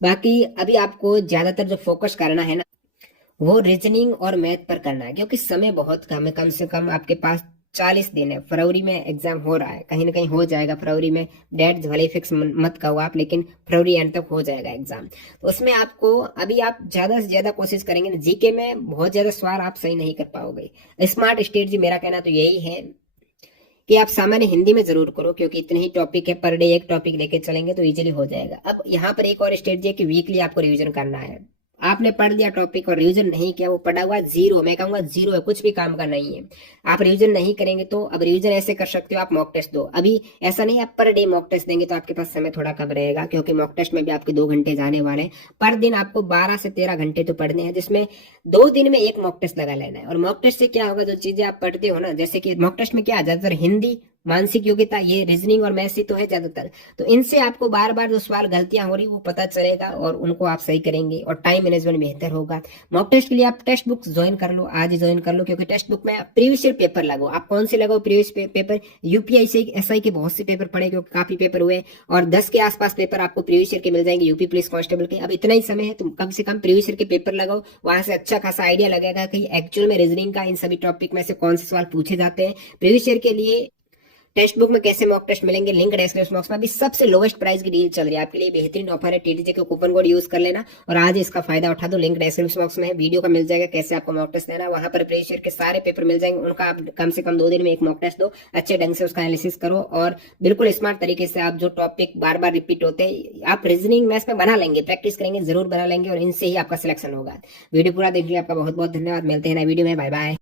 बाकी अभी आपको ज्यादातर जो फोकस करना है ना, वो रीजनिंग और मैथ पर करना है, क्योंकि समय बहुत कम है। कम से कम आपके पास 40 दिन है। फरवरी में एग्जाम हो रहा है, कहीं ना कहीं हो जाएगा फरवरी में। डेट भले फिक्स मत कहो आप, लेकिन फरवरी एंड तक हो जाएगा एग्जाम। तो उसमें आपको अभी आप ज्यादा से ज्यादा कोशिश करेंगे ना, जीके में बहुत ज्यादा सवाल आप सही नहीं कर पाओगे। स्मार्ट स्ट्रेटजी मेरा कहना तो यही है कि आप सामान्य हिंदी में जरूर करो, क्योंकि इतने ही टॉपिक है, पर डे एक टॉपिक लेके चलेंगे तो इजीली हो जाएगा। अब यहाँ पर एक और स्ट्रेटजी है कि वीकली आपको रिवीजन करना है। आपने पढ़ लिया टॉपिक और रिवीजन नहीं किया, वो पढ़ा हुआ जीरो, मैं कहूंगा जीरो है, कुछ भी काम का नहीं है। आप रिवीजन नहीं करेंगे तो अब रिवीजन ऐसे कर सकते हो, आप मॉक टेस्ट दो। अभी ऐसा नहीं आप पर डे मॉक टेस्ट देंगे तो आपके पास समय थोड़ा कम रहेगा, क्योंकि मॉक टेस्ट में भी आपके 2 घंटे जाने वाले हैं। पर दिन आपको 12 से 13 घंटे तो पढ़ने हैं, जिसमें 2 दिन में 1 मॉक टेस्ट लगा लेना है। और मॉक टेस्ट से क्या होगा, जो चीजें आप पढ़ते हो ना, जैसे कि मॉक टेस्ट में क्या ज्यादातर हिंदी, मानसिक योग्यता, ये रीजनिंग और मैथ्स ही तो है ज्यादातर, तो इनसे आपको बार बार जो सवाल गलतियां हो रही वो पता चलेगा और उनको आप सही करेंगे और टाइम मैनेजमेंट बेहतर होगा। मॉक टेस्ट के लिए आप टेक्स्ट बुक ज्वाइन कर लो, आज ही ज्वाइन कर लो, क्योंकि टेक्स्ट बुक में प्रीवियस ईयर पेपर लगाओ। आप कौन से लगाओ प्रीवियस पेपर, यूपीआईसी एसआई के बहुत से पेपर पड़े, क्योंकि काफी पेपर हुए, और 10 के आसपास पेपर आपको प्रीवियस ईयर के मिल जाएंगे यूपी पुलिस कांस्टेबल के। अब इतना ही समय है, तुम कम से कम प्रीवियस ईयर के पेपर लगाओ, वहां से अच्छा खासा आइडिया लगेगा कि एक्चुअल में रीजनिंग का इन सभी टॉपिक में से कौन से सवाल पूछे जाते हैं। प्रीवियस ईयर के लिए टेक्स्ट बुक में कैसे मॉक टेस्ट मिलेंगे, लिंक डिस्क्रिप्शन बॉक्स में। अभी सबसे लोवेस्ट प्राइस की डील चल रही है, आपके लिए बेहतरीन ऑफर है। टीटीजे के कूपन कोड यूज कर लेना और आज इसका फायदा उठा दो। लिंक डिस्क्रिप्शन बॉक्स में है, वीडियो का मिल जाएगा कैसे आपको मॉक टेस्ट लेना। वहां पर प्रीवियस ईयर के सारे पेपर मिल जाएंगे, उनका आप कम से कम 2 दिन में 1 मॉक टेस्ट दो, अच्छे ढंग से उसका एनालिसिस करो और बिल्कुल स्मार्ट तरीके से आप जो टॉपिक बार बार रिपीट होते हैं आप रीजनिंग मैथ्स में बना लेंगे, प्रैक्टिस करेंगे, जरूर बना लेंगे और इनसे ही आपका सिलेक्शन होगा। वीडियो पूरा देखिए, आपका बहुत बहुत धन्यवाद। मिलते हैं नए वीडियो में, बाय बाय।